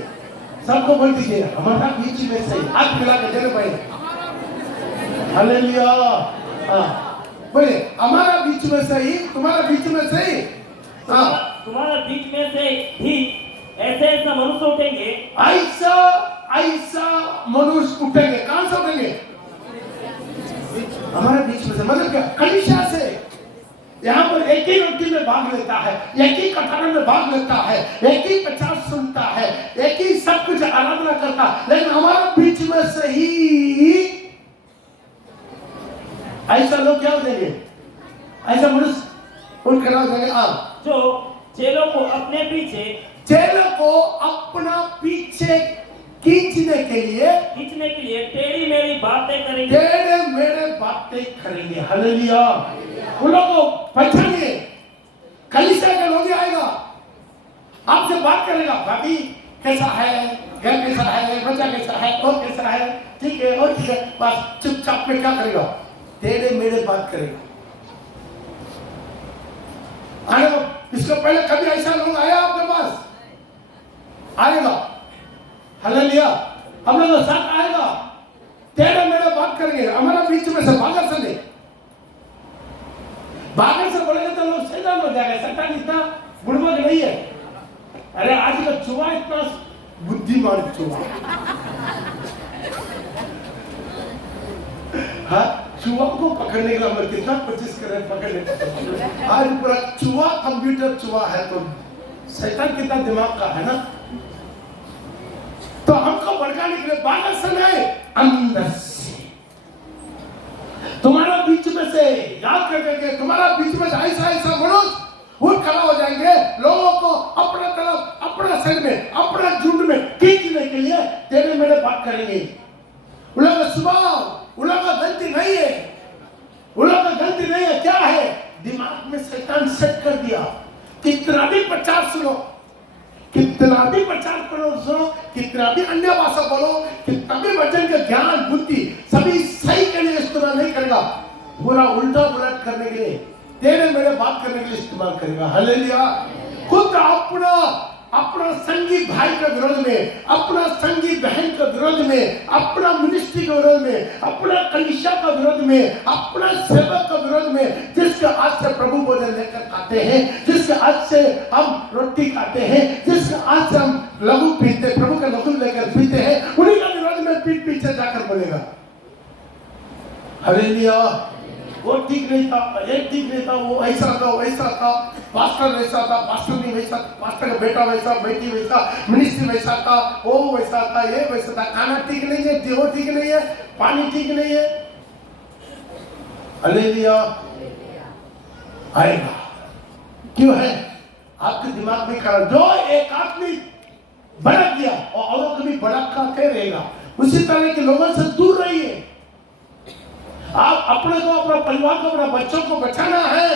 सबको बोल दीजिए, हमारा बीच में से ही। हाथ मिला के चले भाई, हालेलुया। बोलिए, हमारा बीच में से ही, तुम्हारा बीच में से ही। तुम्हारा बीच में से भी ऐसे ऐसा मनुष्य उठेंगे, ऐसा ऐसा मनुष्य उठेंगे। कहां से उठेंगे? हमारे बीच में से, मतलब क्या? कलीसिया से। यहाँ पर एक ही रोटी में भाग लेता है, एक ही कथार में भाग लेता है, एक ही प्रचार सुनता है, एक ही सब कुछ आराधना करता है, लेकिन हमारे बीच में से ही ऐसा लोग क्या हो जाएंगे? ऐसा मनुष्य उठ खड़ा हो जाएंगे। जो चेलों को अपने पीछे, चेलों को अपना पीछे खींचने के लिए टेढ़ी मेढ़ी बातें करेंगे, टेढ़े मेढ़े बातें करेंगे। हालेलुया। उन लोगों को पहचानिए, कलीसिया का लोग आएगा, आपसे बात करेगा, भाभी कैसा है, घर कैसा है, बच्चा कैसा है, और कैसा है, ठीक है और ठीक है, बस चुपचाप में क्या करेगा? टेढ़े मेढ़े बात करेगा। आएगा। इसको पहले कभी ऐसा लोग आया आपके पास? आएगा। हालेलुया। हम लोग साथ आएगा, टेढ़े मेढ़े बात करेंगे, हमारा बीच में से भागर से नहीं, भागर से बोलेंगे तो लोग शैतान हो जाएगा। शैतान इतना बुड़बक नहीं है। अरे आज का चुहा इतना बुद्धिमान चुहा, हाँ, चुहा को पकड़ने के लिए हम कितना कोशिश करें पकड़ने। आज पूरा चुहा कंप्यूटर चुहा है, तो शैतान कितना दिमाग का है ना। तो हमको भड़काने के लिए बाहर से नहीं, अंदर से, तुम्हारा बीच में से याद करके, तुम्हारा बीच में से ऐसा ऐसा मनुष्य उठ खड़ा हो जाएंगे, लोगों को अपने तरफ, अपना सिर में, अपना झुंड में खींचने के लिए तेरे मेरे बात करेंगे। उन लोगों का स्वभाव, उन लोगों का गलती नहीं है, उन लोगों का गलती नहीं है। क्या है? दिमाग में शैतान सेट कर दिया। कितना भी प्रचार सुनो, कितना भी प्रचार करो, सुनो, कितना भी अन्य भाषा बोलो, कितना भी वचन का ज्ञान बुद्धि सभी सही के लिए इस्तेमाल नहीं करेगा, पूरा उल्टा पुलट करने के लिए, तेरे मेरे बात करने के लिए इस्तेमाल करेगा। हालेलुया। खुद अपना अपना संगी भाई के विरोध में, अपना संगी बहन के विरोध में, अपना मिनिस्ट्री के विरोध में, अपना कलीसिया का विरोध में, अपना सेवक का विरोध में, जिसके हाथ से प्रभु भोजन लेकर खाते हैं, जिसके हाथ से हम रोटी खाते हैं, जिसके हाथ से हम लघु पीते, प्रभु का लघु लेकर पीते हैं, उन्हीं का विरोध में पीठ पीछे जाकर बोलेगा हालेलुया, वो ठीक नहीं था, ये ठीक नहीं था, वो ऐसा था, वैसा था, पास्टर वैसा था, पास्टर नहीं वैसा, पास्टर का बेटा वैसा, बेटी वैसा, मिनिस्ट्री वैसा था, वो वैसा था, ये वैसा था, खाना ठीक नहीं है, वो ठीक नहीं है, पानी ठीक नहीं है। हालेलुया आएगा, क्यों है? आपके दिमाग में खड़ा जो एक आदमी भड़क गया और औरों को भी भड़काते रहेगा, उसी तरह के लोगों से दूर रहिए। आप अपने को, अपना परिवार को, अपना बच्चों को बचाना है।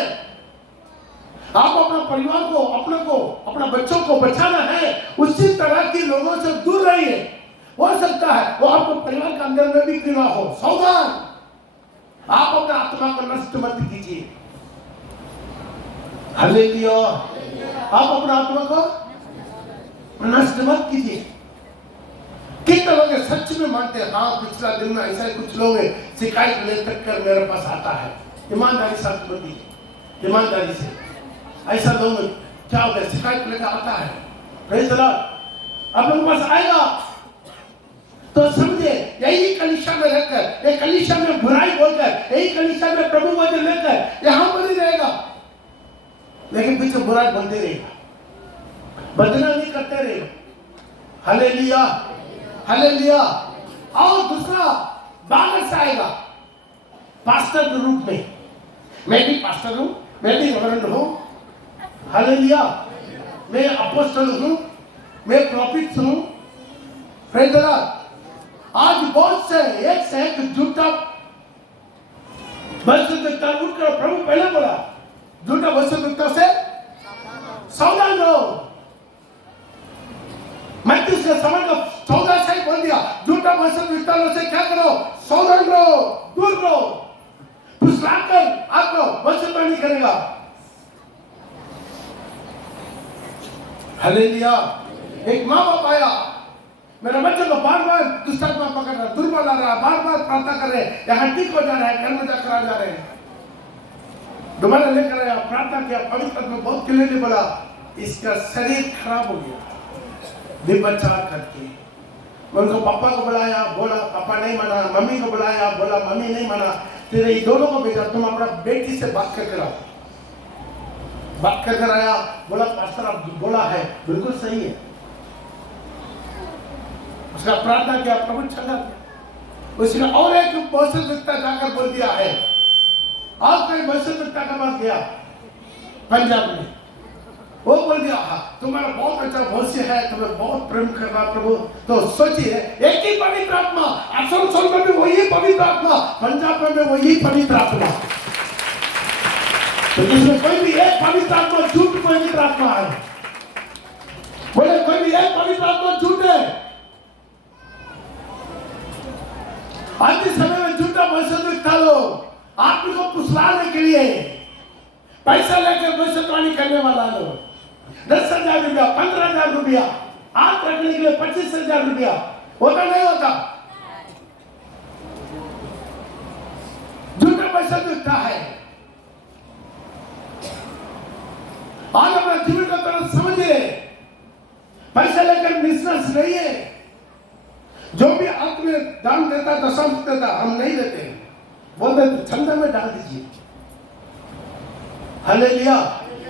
आप अपना परिवार को, अपने को, अपना बच्चों को बचाना है, उसी तरह के लोगों से दूर रहिए। हो सकता है वो आपको परिवार के अंदर में भी क्यों ना हो, सावधान। आप अपना आत्मा को नष्ट मत कीजिए। हालेलुया, आप अपना आत्मा को नष्ट मत कीजिए। कितने लोग सच में मानते हैं, हाँ पिछला दिन में ऐसा कुछ लोग शिकायत लेकर कर मेरे पास आता है। ईमानदारी साथ बोलिए, ईमानदारी से ऐसा लोग क्या होता है, शिकायत लेकर आता है, प्रेज़ द लॉर्ड। अब लोग पास आएगा तो समझे यही कलीसिया में रहकर, ये कलीसिया में बुराई बोलकर, यही कलीसिया में प्रभु वचन लेकर यहाँ पर ही रहेगा, लेकिन पीछे बुराई बोलते रहेगा, बदनामी करते रहेगा। Hallelujah, hallelujah. और दूसरा बाहर से आएगा पास्टर के रूप में, मैं भी पास्टर हूं, मैं भी रेवरेंड हूं, हालेलुया, मैं अपोस्टल हूं, मैं प्रॉफिट हूं, प्रेज़ द लॉर्ड। आज बहुत से एक झूठा भविष्यवक्ता उठकर प्रभु पहले बोला, झूठा भविष्यवक्ता से सावधान रहो। मैं तुझसे समय का 14 से ही बोल दिया, झूठा भविष्यवक्ताओं से क्या करो, सावधान रहो, दूर रहो, फुसलाकर आपको भविष्यवाणी करेगा। हालेलुया। एक माँ बाप आया, मेरे बच्चे को बार बार दुष्टात्मा पकड़ रहा, दुर्बल आ रहा, बार बार प्रार्थना कर रहे, यहाँ ठीक हो जा रहा है, घर में जाकर आ जा रहे हैं। दोबारा लेकर आया, प्रार्थना किया, पवित्र आत्मा बहुत क्लियरली बोला, इसका शरीर खराब हो गया, विपचार करके। उनको पापा को बुलाया, बोला पापा नहीं माना, मम्मी को बुलाया, बोला मम्मी नहीं माना, फिर ये दोनों को भेजा, तुम अपना बेटी से बात करके आओ। बात करकर आया, बोला पास्टर आप बोला है बिल्कुल सही है। उसका प्रार्थना किया, प्रभु क्षमा किया। उसने और एक भविष्यवक्ता जाकर बोल दिया है, और कोई भविष्यवक्ता का पास गया पंजाब में, वो बोल दिया तुम्हारा बहुत अच्छा भविष्य है, तुम्हें बहुत प्रेम करना प्रभु। तो सोचिए, एक ही पवित्र आत्मा, आसनसोल में भी वही पवित्र आत्मा, पंजाब में भी वही पवित्र आत्मा। तो इसमें कोई भी एक पवित्र आत्मा झूठ पवित्र आत्मा है, बोले कोई भी एक पवित्र आत्मा झूठ है। आज के समय में झूठा भविष्यवक्ता लोग आत्मा को फुसलाने के लिए पैसा लेकर भविष्यवाणी करने वाला लोग 10,000 रुपया, 15,000 रुपया, हाथ रखने के लिए 25,000 रुपया, होता नहीं होता। झूठा भविष्यवक्ता है। आज अपना जीवन का तरह समझिए, पैसा लेकर बिजनेस नहीं है। जो भी आप में दान देता, दशम देता, हम नहीं देते, बोलते चंदा में डाल दीजिए। हालेलुया।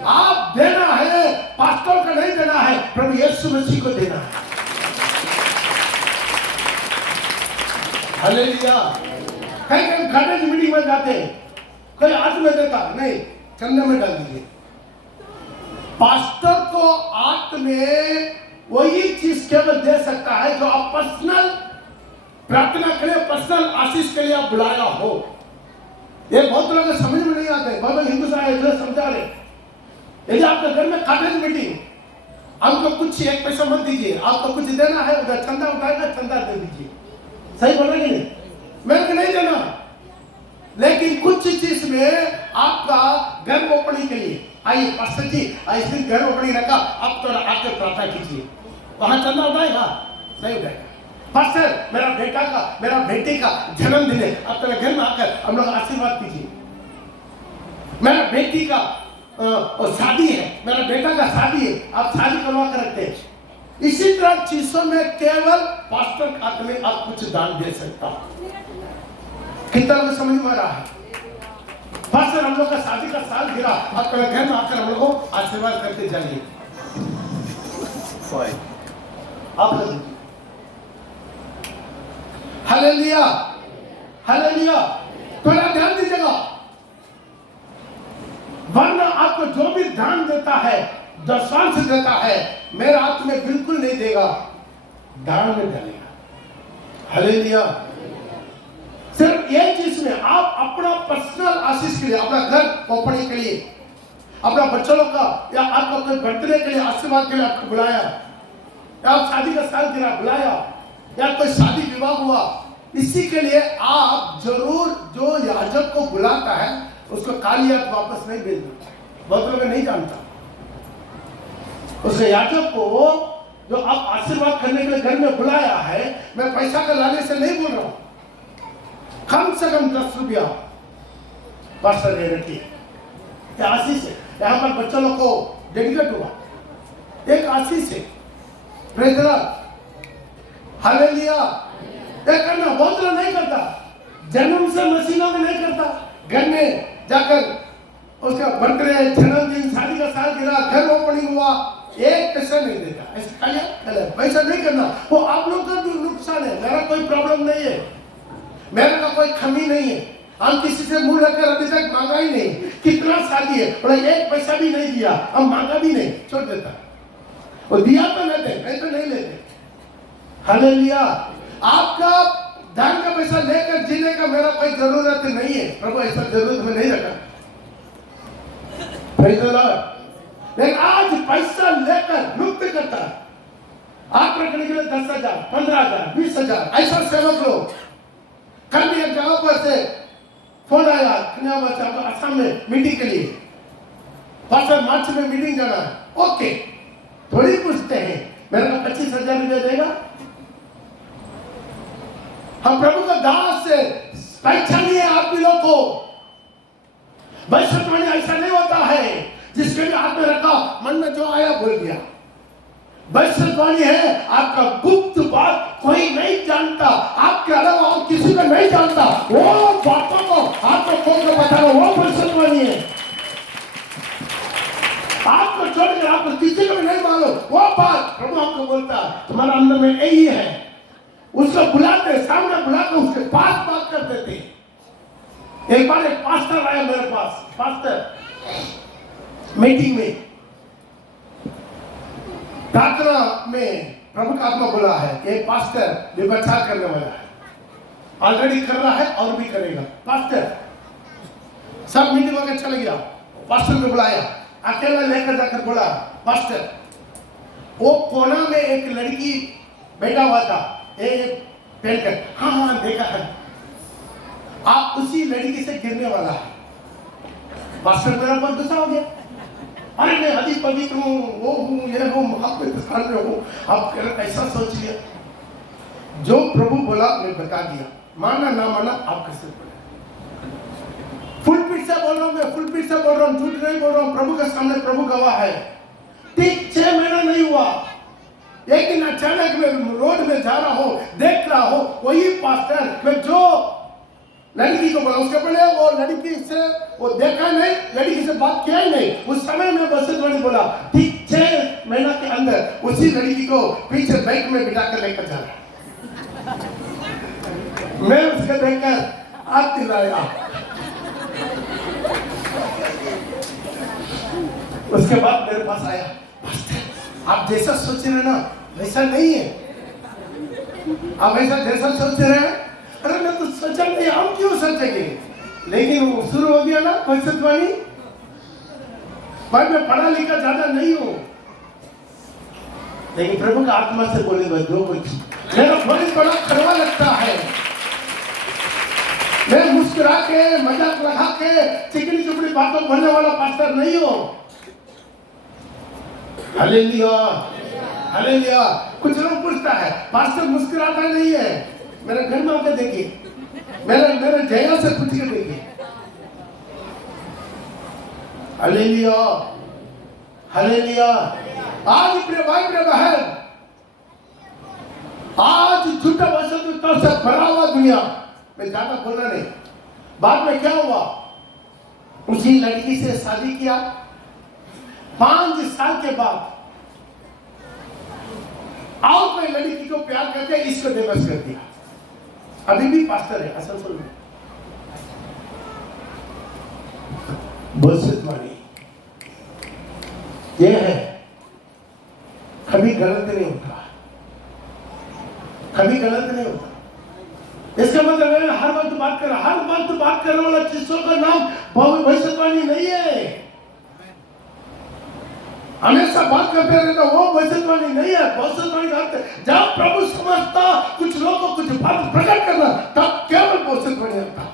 आप देना है, पास्टर का नहीं देना है, प्रभु यीशु मसीह को देना है। हालेलुया। कहीं कॉलेज मीटिंग में जाते हैं, कोई हाथ में देता नहीं, चंदा में डाल दीजिए। पास्टर को हाथ में वही चीज केवल दे सकता है जो आप पर्सनल प्रार्थना के लिए, पर्सनल आशीष के लिए आप बुलाया हो। ये बहुत लोगों को समझ में नहीं आते, बहुत हिंदू साहब समझा रहे, यदि आपके घर में कॉलेज मीटिंग, आपको कुछ एक पैसा मत दीजिए, आपको कुछ देना है, उधर चंदा उठाएगा, चंदा दे दीजिए। सही बोल रहे नहीं? मेरे को नहीं देना, लेकिन कुछ चीज में आपका घर ओपनिंग के लिए, आइए पास्टर जी, इस दिन घर ओपनिंग रखा, अब तो आकर प्रार्थना कीजिए। वहां चंदा उठाएगा? नहीं उठाएगा। पास्टर मेरा बेटा का, मेरा बेटे का जन्मदिन है, अब तो घर में आकर हम लोग आशीर्वाद कीजिए। मेरा बेटी का शादी है, मेरा बेटा का शादी है, आप शादी करवा कर रखते हैं। इसी तरह चीजों में केवल पास्टर खाते में आप कुछ दान दे सकता। कितना लोग समझ में आ रहा है? पास्टर हम लोग का शादी का साल गिरा, आप घर में आकर हम लोग को आशीर्वाद करते जाइए। आप लोग हालेलुया, हालेलुया। थोड़ा ध्यान दीजिएगा, वरना आपको जो भी दान देता है, दशांश देता है, मेरे हाथ में बिल्कुल नहीं देगा, दान में डालेगा। हालेलुया। सिर्फ एक चीज में आप अपना पर्सनल आशीष के लिए, अपना घर ओपनिंग के लिए, अपना बच्चों का या आपका कोई बर्थडे के लिए, आशीर्वाद के लिए आपको बुलाया, या आप शादी का साल गिरा बुलाया, या कोई शादी विवाह हुआ, इसी के लिए आप जरूर जो याजक को बुलाता है उसको खाली हाथ वापस नहीं भेजना। बहुत लोग नहीं जानता उस याजक को जो आप आशीर्वाद करने के लिए घर में बुलाया है, मैं पैसा का लाने से नहीं बोल रहा हूं, कम से कम 10 रुपया पास्टर ने रखिए। क्या आशीष है? यहाँ पर बच्चों लोग को डेडिकेट हुआ, एक आशीष है। Praise the Lord, hallelujah. क्या करना बहुत लोग नहीं करता, जन्म से मशीनों में नहीं करता, घर में जाकर उसका बर्थडे, जन्मदिन, शादी का साल गिरा, घर ओपनिंग हुआ, एक पैसा नहीं देता। ऐसा पैसा नहीं करना, वो आप लोग का भी नुकसान है, मेरा कोई प्रॉब्लम नहीं है, मेरे का कोई कमी नहीं है। हम किसी से मुंह रखकर अभी तक मांगा ही नहीं। कितना शादी है, बोला एक पैसा भी नहीं दिया, हम मांगा भी नहीं, छोड़ देता। वो दिया तो लेते, नहीं तो नहीं लेते। हालेलुया। आपका दान का पैसा लेकर जीने का मेरा कोई जरूरत नहीं है, प्रभु ऐसा जरूरत में नहीं रखा। Praise the Lord. लेकिन आज पैसा लेकर मुक्त करता है। आप रखने के लिए 10,000, 15,000, 20,000 ऐसा सेवक लोग। कल भी एक जगह पर से फोन आया, असम में मीटिंग के लिए, पास्टर मार्च में मीटिंग जाना है। ओके, थोड़ी पूछते हैं मेरे को 25,000 रुपया देगा। हम प्रभु का दास से पहचानिए आप लोग को। वैसे ऐसा नहीं होता है जिसके लिए हाथ में रखा, मन में जो आया बोल दिया। भविष्यवाणी है आपका गुप्त बात कोई नहीं जानता, आपके अलावा और किसी को नहीं जानता, वो बातों को आपको खोल कर बताना, वो भविष्यवाणी है। आपको छोड़कर आपको किसी को भी नहीं मालूम, वो बात प्रभु आपको बोलता तुम्हारा अंदर में यही है। उसको बुलाते, सामने बुलाकर उसके पास बात कर देते। एक बार एक पास्टर आया मेरे पास, पास्टर मीटिंग में, प्रार्थना में प्रभु का आत्मा बोला है कि पास्टर व्यभिचार करने वाला है, ऑलरेडी कर रहा है और भी करेगा। पास्टर सब मीटिंग होकर चले गया, पास्टर को बुलाया, अकेला लेकर जाकर बोला, पास्टर वो कोना में एक लड़की बैठा हुआ था, एक पहनकर, हाँ हाँ देखा है, आप उसी लड़की से गिरने वाला है। पास्टर मेरा पर गुस्सा हो गया, अरे मैं अभी पवित्र हूँ, वो हूँ, ये हूँ, आप स्थान में हूँ, आप ऐसा सोच लिया। जो प्रभु बोला मैं बता दिया, माना ना माना आपके सिर पर। फुल पीठ से बोल रहा हूँ, मैं फुल पीठ से बोल रहा हूँ, झूठ नहीं बोल रहा हूँ, प्रभु के सामने प्रभु गवाह है। ठीक 6 महीना नहीं हुआ, एक दिन अचानक मैं रोड में जा रहा हूँ, देख रहा हूँ वही पास्टर मैं जो लड़की को बोला, उसके पहले वो लड़की से वो देखा नहीं, लड़की से बात किया ही नहीं। उस समय में बस बोला, ठीक 6 महीना के अंदर उसी लड़की को पीछे बाइक में बिठा कर लेकर जा रहा। मैं उसके देखकर हाथ दिलाया। उसके बाद मेरे पास आया, आप जैसा सोच रहे ना वैसा नहीं है, आप ऐसा जैसा सोच रहे हैं, अरे मैं तो सोचा नहीं, हम क्यों सोचेंगे। लेकिन वो शुरू हो गया ना भविष्यवाणी। भाई मैं पढ़ा लिखा ज्यादा नहीं हूं, लेकिन प्रभु का आत्मा से बोलेगा जो कुछ मेरा बहुत बड़ा कड़वा लगता है। मैं मुस्कुरा के मजाक लगा के चिकनी चुपड़ी बातों बोलने वाला पास्टर नहीं हूं। Hallelujah, hallelujah. कुछ लोग पूछता है पास्टर मुस्कुराता नहीं है। मेरे घर में आके देखिए, मेरे जया से पूछ के देखिए। Hallelujah, hallelujah. आज प्रिय भाई प्रिय बहन, आज झूठा वचन से भरा हुआ दुनिया में ज्यादा बोलना नहीं। बाद में क्या हुआ, उसी लड़की से शादी किया, 5 साल के बाद और कोई लड़की को प्यार करके इसको डिवोर्स कर दिया। अभी भी पास्टर है आसनसोल में। भविष्यवाणी ये है, कभी गलत नहीं होता, कभी गलत नहीं होता। इसका मतलब है हर वक्त बात करने वाला चीजों का नाम भविष्यवाणी नहीं है। हमेशा बात करते रहता वो भविष्यवाणी नहीं है। भविष्यवाणी का अर्थ जब प्रभु समझता कुछ लोगों को कुछ बात प्रकट करना, तब केवल भविष्यवाणी आता,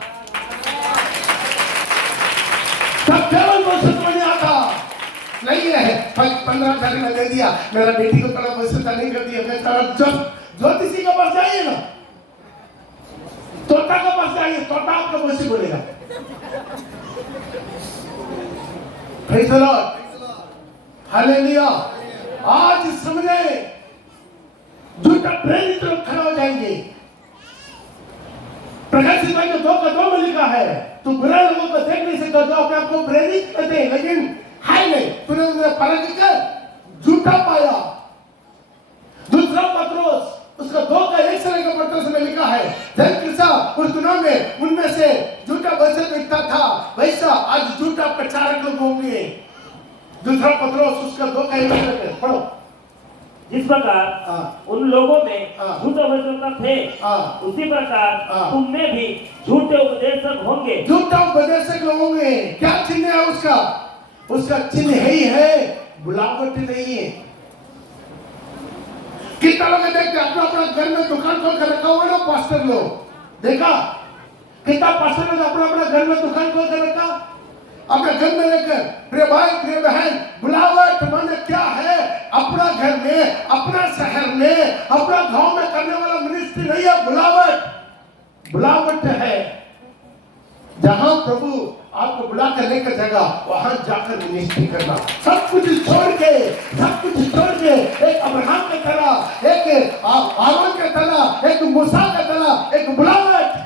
तब केवल भविष्यवाणी आता। नहीं है 15 में दे दिया, मेरा बेटी को थोड़ा भविष्यवाणी कर दिया, मैं थोड़ा ज्योतिषी के पास जाइए ना, तोता के पास जाइए, तोता आपका भविष्य बोलेगा। Praise the Lord, hallelujah. आज समझे झूठा प्रेरित लोग खड़े हो जाएंगे। प्रकाशित वाक्य 2:2 में लिखा है, तू बुरा लोगों को देख नहीं सकता जो अपने आप को प्रेरित कहते हैं, लेकिन है नहीं। तूने उन्हें परख कर झूठा पाया। दूसरा पत्रोस उसका 2:1 से लेकर 15 में लिखा है, जैसा उस दिनों में उनमें से झूठा वचन मिलता था, वैसा आज झूठा प्रचारक लोग होंगे। दूसरा पत्रोस उसका 2:1 से पढ़ो। जिस प्रकार उन लोगों में झूठे वचन थे, उसी प्रकार तुम में भी झूठे उपदेशक होंगे। झूठा उपदेशक होंगे। क्या चिन्ह है उसका? उसका चिन्ह ही है बुलावट नहीं है। कितना लोग देखते अपना अपना घर में दुकान खोल कर रखा हुआ ना पास्टर लोग, देखा कितना पास्टर लोग अपना अपना घर में दुकान खोल कर रखा, अपने घर में लेकर। प्रिय भाई प्रिय बहन, बुलावट माने क्या है? अपना घर में, अपना शहर में, अपना गांव में करने वाला मिनिस्ट्री नहीं है। बुलावट है। जहां प्रभु आपको बुला कर लेकर जाएगा, वहां जाकर मिनिस्ट्री करना। सब कुछ छोड़ के एक अब्राहम की तरह, एक आरोन की तरह, एक मूसा की तरह, एक बुलावट।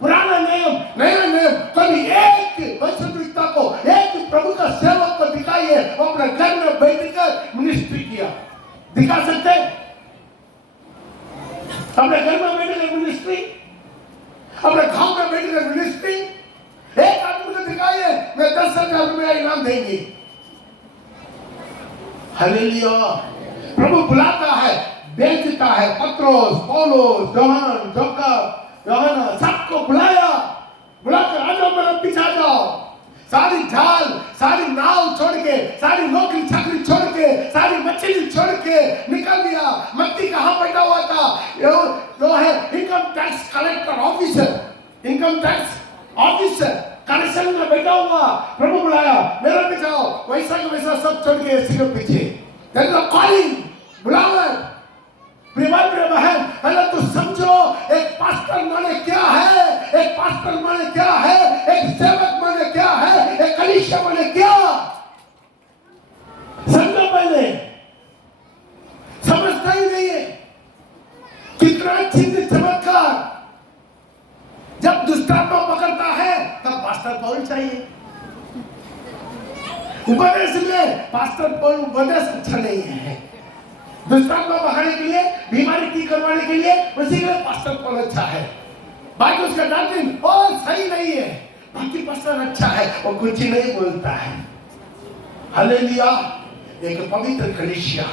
पुराना नियम, नया नियम। कभी एक वचनविता को, एक प्रभु का सेवक को दिखाइए वो अपने घर में बैठकर मिनिस्ट्री किया। दिखा सकते? अपने घर में बैठकर मिनिस्ट्री, अपने गांव में बैठकर मिनिस्ट्री। एक आदमी को दिखाइए, मैं 10,000 रुपया इनाम देंगे। हालेलुया। प्रभु बुलाता है, भेजता है। पत्रोस, पौलुस, योहन, यूहन्ना सबको बुलाकर आ जाओ, मेरे पीछे आ जाओ। सारी जाल, सारी नाव छोड़ के, सारी नौकरी चाकरी छोड़ के, सारी मछली छोड़ के निकल दिया। मत्ती कहाँ बैठा हुआ था? जो है income tax collector officer collection में बैठा हुआ। प्रभु बुलाया, मेरे पीछे आओ। वैसा का वैसा सब छोड़ के इसी के पीछे। कॉलिंग, बुलावट। प्रिय बहन, पहले तो समझो एक पास्टर माने क्या है, एक पास्टर माने क्या है, एक सेवक माने क्या है, एक कलीसिया माने क्या। समझो पहले, समझता ही नहीं है। कितना चिन्ह चमत्कार। जब दुष्टात्मा पकड़ता है तब पास्टर पौल चाहिए। उपदेश में पास्टर पौल उपदेश अच्छा नहीं है। दुष्टात्मा भगाने के लिए, बीमारी ठीक करवाने के लिए उसी के लिए पास्टर पौल अच्छा है। बाकी उसका डॉक्ट्रिन वो सही नहीं है। बाकी पास्टर अच्छा है, वो कुछ ही नहीं बोलता है। हालेलुया। एक पवित्र कलीसिया,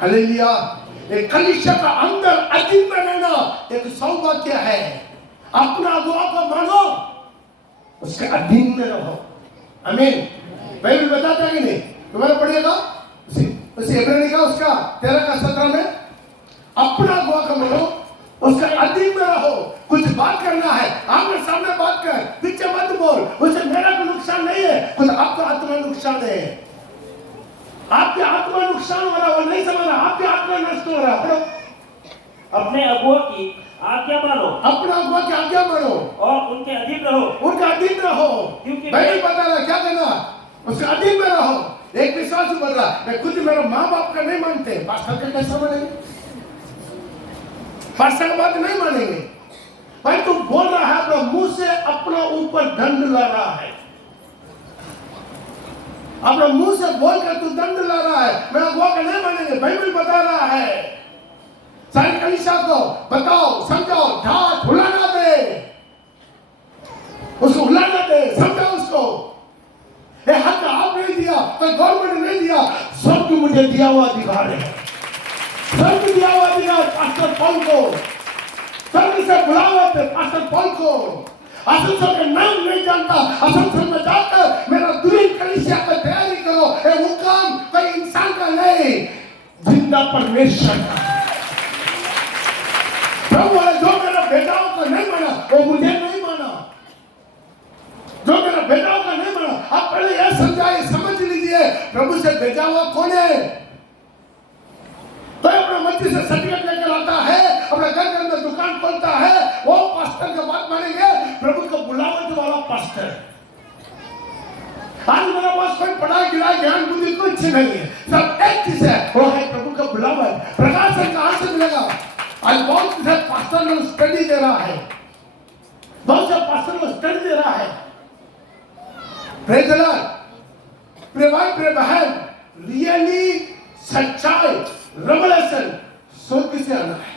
हालेलुया। एक कलीसिया का अंदर अधीन में रहना एक सौभाग्य है। अपना दुआ को मानो, उसके अधीन में रहो। आमीन। बाइबल बताता है कि नहीं? तुम्हारा पढ़िएगा उसी इब्रानी का उसका 13:17 में, अपना दुआ को मानो, उसके अधीन में रहो। कुछ बात करना है, आमने सामने बात कर, पीछे मत बोल। उसे मेरा कोई नुकसान नहीं है, कुछ आपका आत्मा नुकसान है। आपकी आत्मा नुकसान हो रहा, वो नहीं समझ रहा, आपकी आत्मा नष्ट हो रहा। पढ़ो, अपने अगुआ की आज्ञा मानो अपना अगुआ की आज्ञा मानो और उनके अधीन रहो, उनका अधीन रहो। क्योंकि बाइबल बता रहा है क्या करना, उसके अधीन में रहो। एक विश्वास बोल रहा, मैं खुद मेरे माँ बाप का नहीं मानते, पास्टर का कैसा मानेंगे, पास्टर का बात नहीं मानेंगे। भाई तू बोल रहा है, अपना मुंह से अपना ऊपर दंड ला रहा है, अपना मुंह से बोलकर तू दंड ला रहा है, मैं अगुआ का नहीं मानेंगे। बाइबल बता रहा है सारी कलीसिया को बताओ, समझाओ, ढाट हुलाना दे, उसको हुलाना दे, समझाओ उसको। ये हक आप नहीं दिया, कोई गवर्नमेंट नहीं दिया, स्वर्ग मुझे दिया हुआ अधिकार है, स्वर्ग दिया हुआ अधिकार पास्टर पॉल को, स्वर्ग से बुलाया हुआ थे पास्टर पॉल को। असंसद का नाम नहीं जानता, असंसद में जाकर मेरा दूर कलीसिया का तैयारी करो। ये मुकाम कोई इंसान का नहीं, जिंदा परमेश्वर का। प्रभु बोले जो मेरा बेटाओं का नहीं माना वो मुझे नहीं माना, जो मेरा बेटाओं का नहीं माना। आप पहले यह समझाइए, समझ लीजिए प्रभु से भेजा हुआ कौन है। तो अपना मस्जिद से सर्टिफिकेट लेकर आता है, अपना घर के अंदर दुकान खोलता है, वो पास्टर का बात मानेंगे, प्रभु को बुलावट वाला पास्टर। आज मेरा पास कोई पढ़ाई गिराई ज्ञान बुद्धि कुछ नहीं है, सब एक चीज है, वो है प्रभु का बुलावट। प्रकाशन कहां से मिलेगा? आज बहुत से पास्टर लोग स्टडी दे रहा है, बहुत से पास्टर लोग स्टडी दे रहा है। प्रेज द लॉर्ड, प्रिय भाई प्रिय बहन, रियली सच्चाई रेवलेशन स्वर्ग से आना है।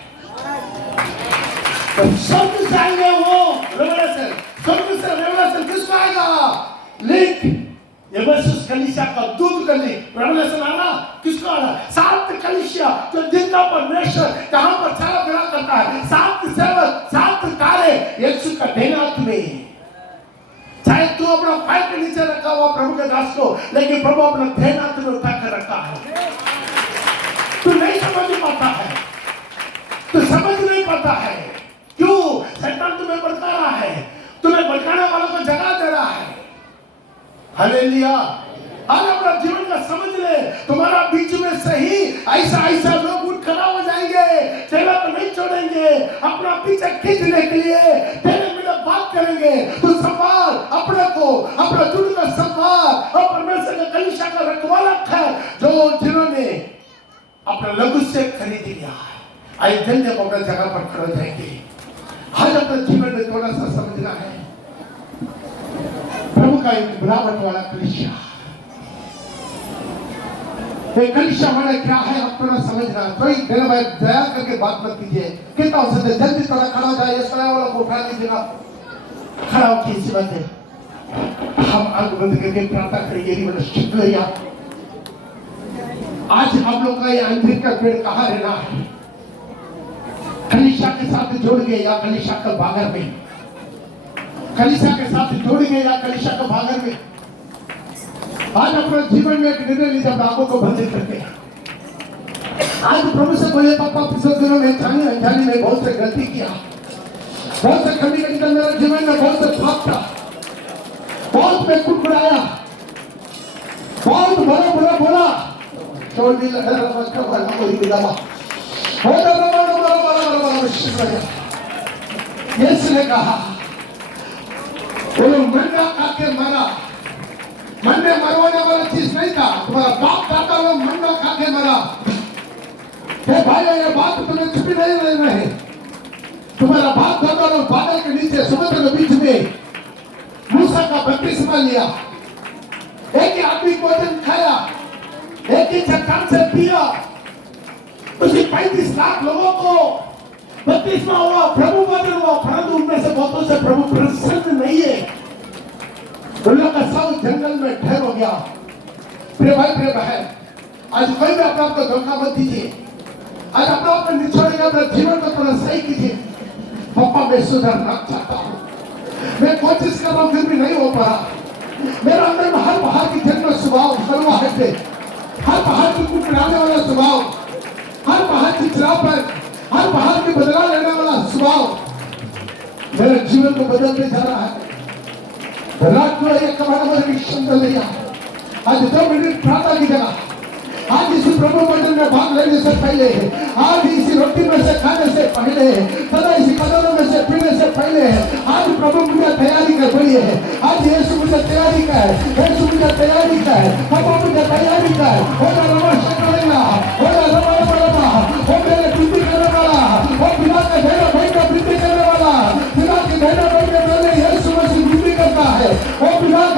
तो स्वर्ग से आएंगे वो रेवलेशन, स्वर्ग से रेवलेशन किसको आएगा? लिख, यबसुस कलीसिया का दूध करने रेवलेशन आना किसको आना? सात कलीसिया जो जिंदा परमेश्वर कहां पर चला फिरा करता है, सात सेवक, सात तारे यीशु का देनात में। चाहे तू अपना पैर के नीचे रखा हुआ प्रभु के दास को, लेकिन प्रभु अपना देनात में उठा कर रखा है। तू नहीं समझ पाता है, तू समझ नहीं पाता है क्यों? शैतान तुम्हें भड़का रहा है, तुम्हें भड़काने वालों को जगा दे रहा है। हालेलुया। आज अपना जीवन का समझ ले, तुम्हारा बीच में से ही ऐसा ऐसा लोग उठ खड़ा हो जाएंगे, चेला को नहीं छोड़ेंगे, अपना पीछे खींचने के लिए तेरे मेरे बात करेंगे। तू संभाल अपने को, अपना जुड़ का संभाल, और परमेश्वर का कलीसिया का रखवाला है जो जिन्होंने अपना लघु से खरीद लिया है। आइए जल्दी हम अपना जगह पर खड़े हो जाएंगे। आज अपने जीवन में थोड़ा सा समझना है प्रभु का एक बुलावट वाला कलीसिया। ये कलीसिया वाला क्या है आप थोड़ा समझना। कोई मेरा भाई दया करके बात मत कीजिए, कितना हो सकता है जल्दी थोड़ा खड़ा हो जाइए, सराय वाला को उठा लीजिएगा, खड़ा हो किसी बात है। हम आंख बंद करके प्रार्थना करेंगे। शुक्रिया। आज हम लोग का ये आंतरिक का पेड़ कहाँ रहना है? कलीसिया के साथ जोड़ गए या कलीसिया का बागर में? कलीसिया के साथ जोड़ गए या कलीसिया का बागर में? आज अपने जीवन में एक निर्णय लीजिए, आंखों को बंद करके आज प्रभु से बोले, पापा पिछले दिनों में जाने अनजाने में बहुत से गलती किया, बहुत से कमी के अंदर मेरे जीवन में बहुत से पाप था, बहुत में कुड़कुड़ाया, बहुत बुरा बुरा बोला, छोड़ दी लगा रहा को ही दिलावा हो यीशु ने कहा वो मरना खाके मरा। मन में मरवाने वाला चीज नहीं था, तुम्हारा बाप दादा लोग मरना खाके मरा। हे भाई ये बात तुम्हें छुपी नहीं रहे, तुम्हारा बाप दादा लोग बादल के नीचे समुद्र के बीच में मूसा का बपतिस्मा लिया, एक ही आदमी भोजन खाया, एक ही चट्टान से पिया, उसी 35 लाख लोगों को बपतिस्मा हुआ, प्रभु वचन हुआ, परंतु उनमें से बहुतों से प्रभु प्रसन्न नहीं है। उन लोग का सब जंगल में ठहर हो गया। प्रिय भाई प्रिय बहन, आज कोई भी अपने आप को धोखा मत दीजिए। आज अपना आप निछोड़ेगा, अपने जीवन को थोड़ा सही कीजिए। पापा मैं सुधरना चाहता हूँ, मैं कोशिश कर रहा हूँ फिर भी नहीं हो पा रहा। मेरा अंदर में हर बाहर की जन्म स्वभाव सर्वाहट है, हर बाहर की कुटलाने वाला स्वभाव, हर बाहर की चिड़ापन, हर बाहर की बदला लेने वाला स्वभाव मेरे जीवन को बदलते जा रहा है। रात को एक कमाना वाला क्षमता लिया। आज 2 मिनट प्रार्थना की जगह आज इस प्रभु मंडल में भाग लेने से पहले, आज इसी रोटी में से खाने से पहले, तथा इसी कदमों में से पीने से पहले आज प्रभु मुझे तैयारी कर पड़ी है। आज यीशु मुझे तैयारी कर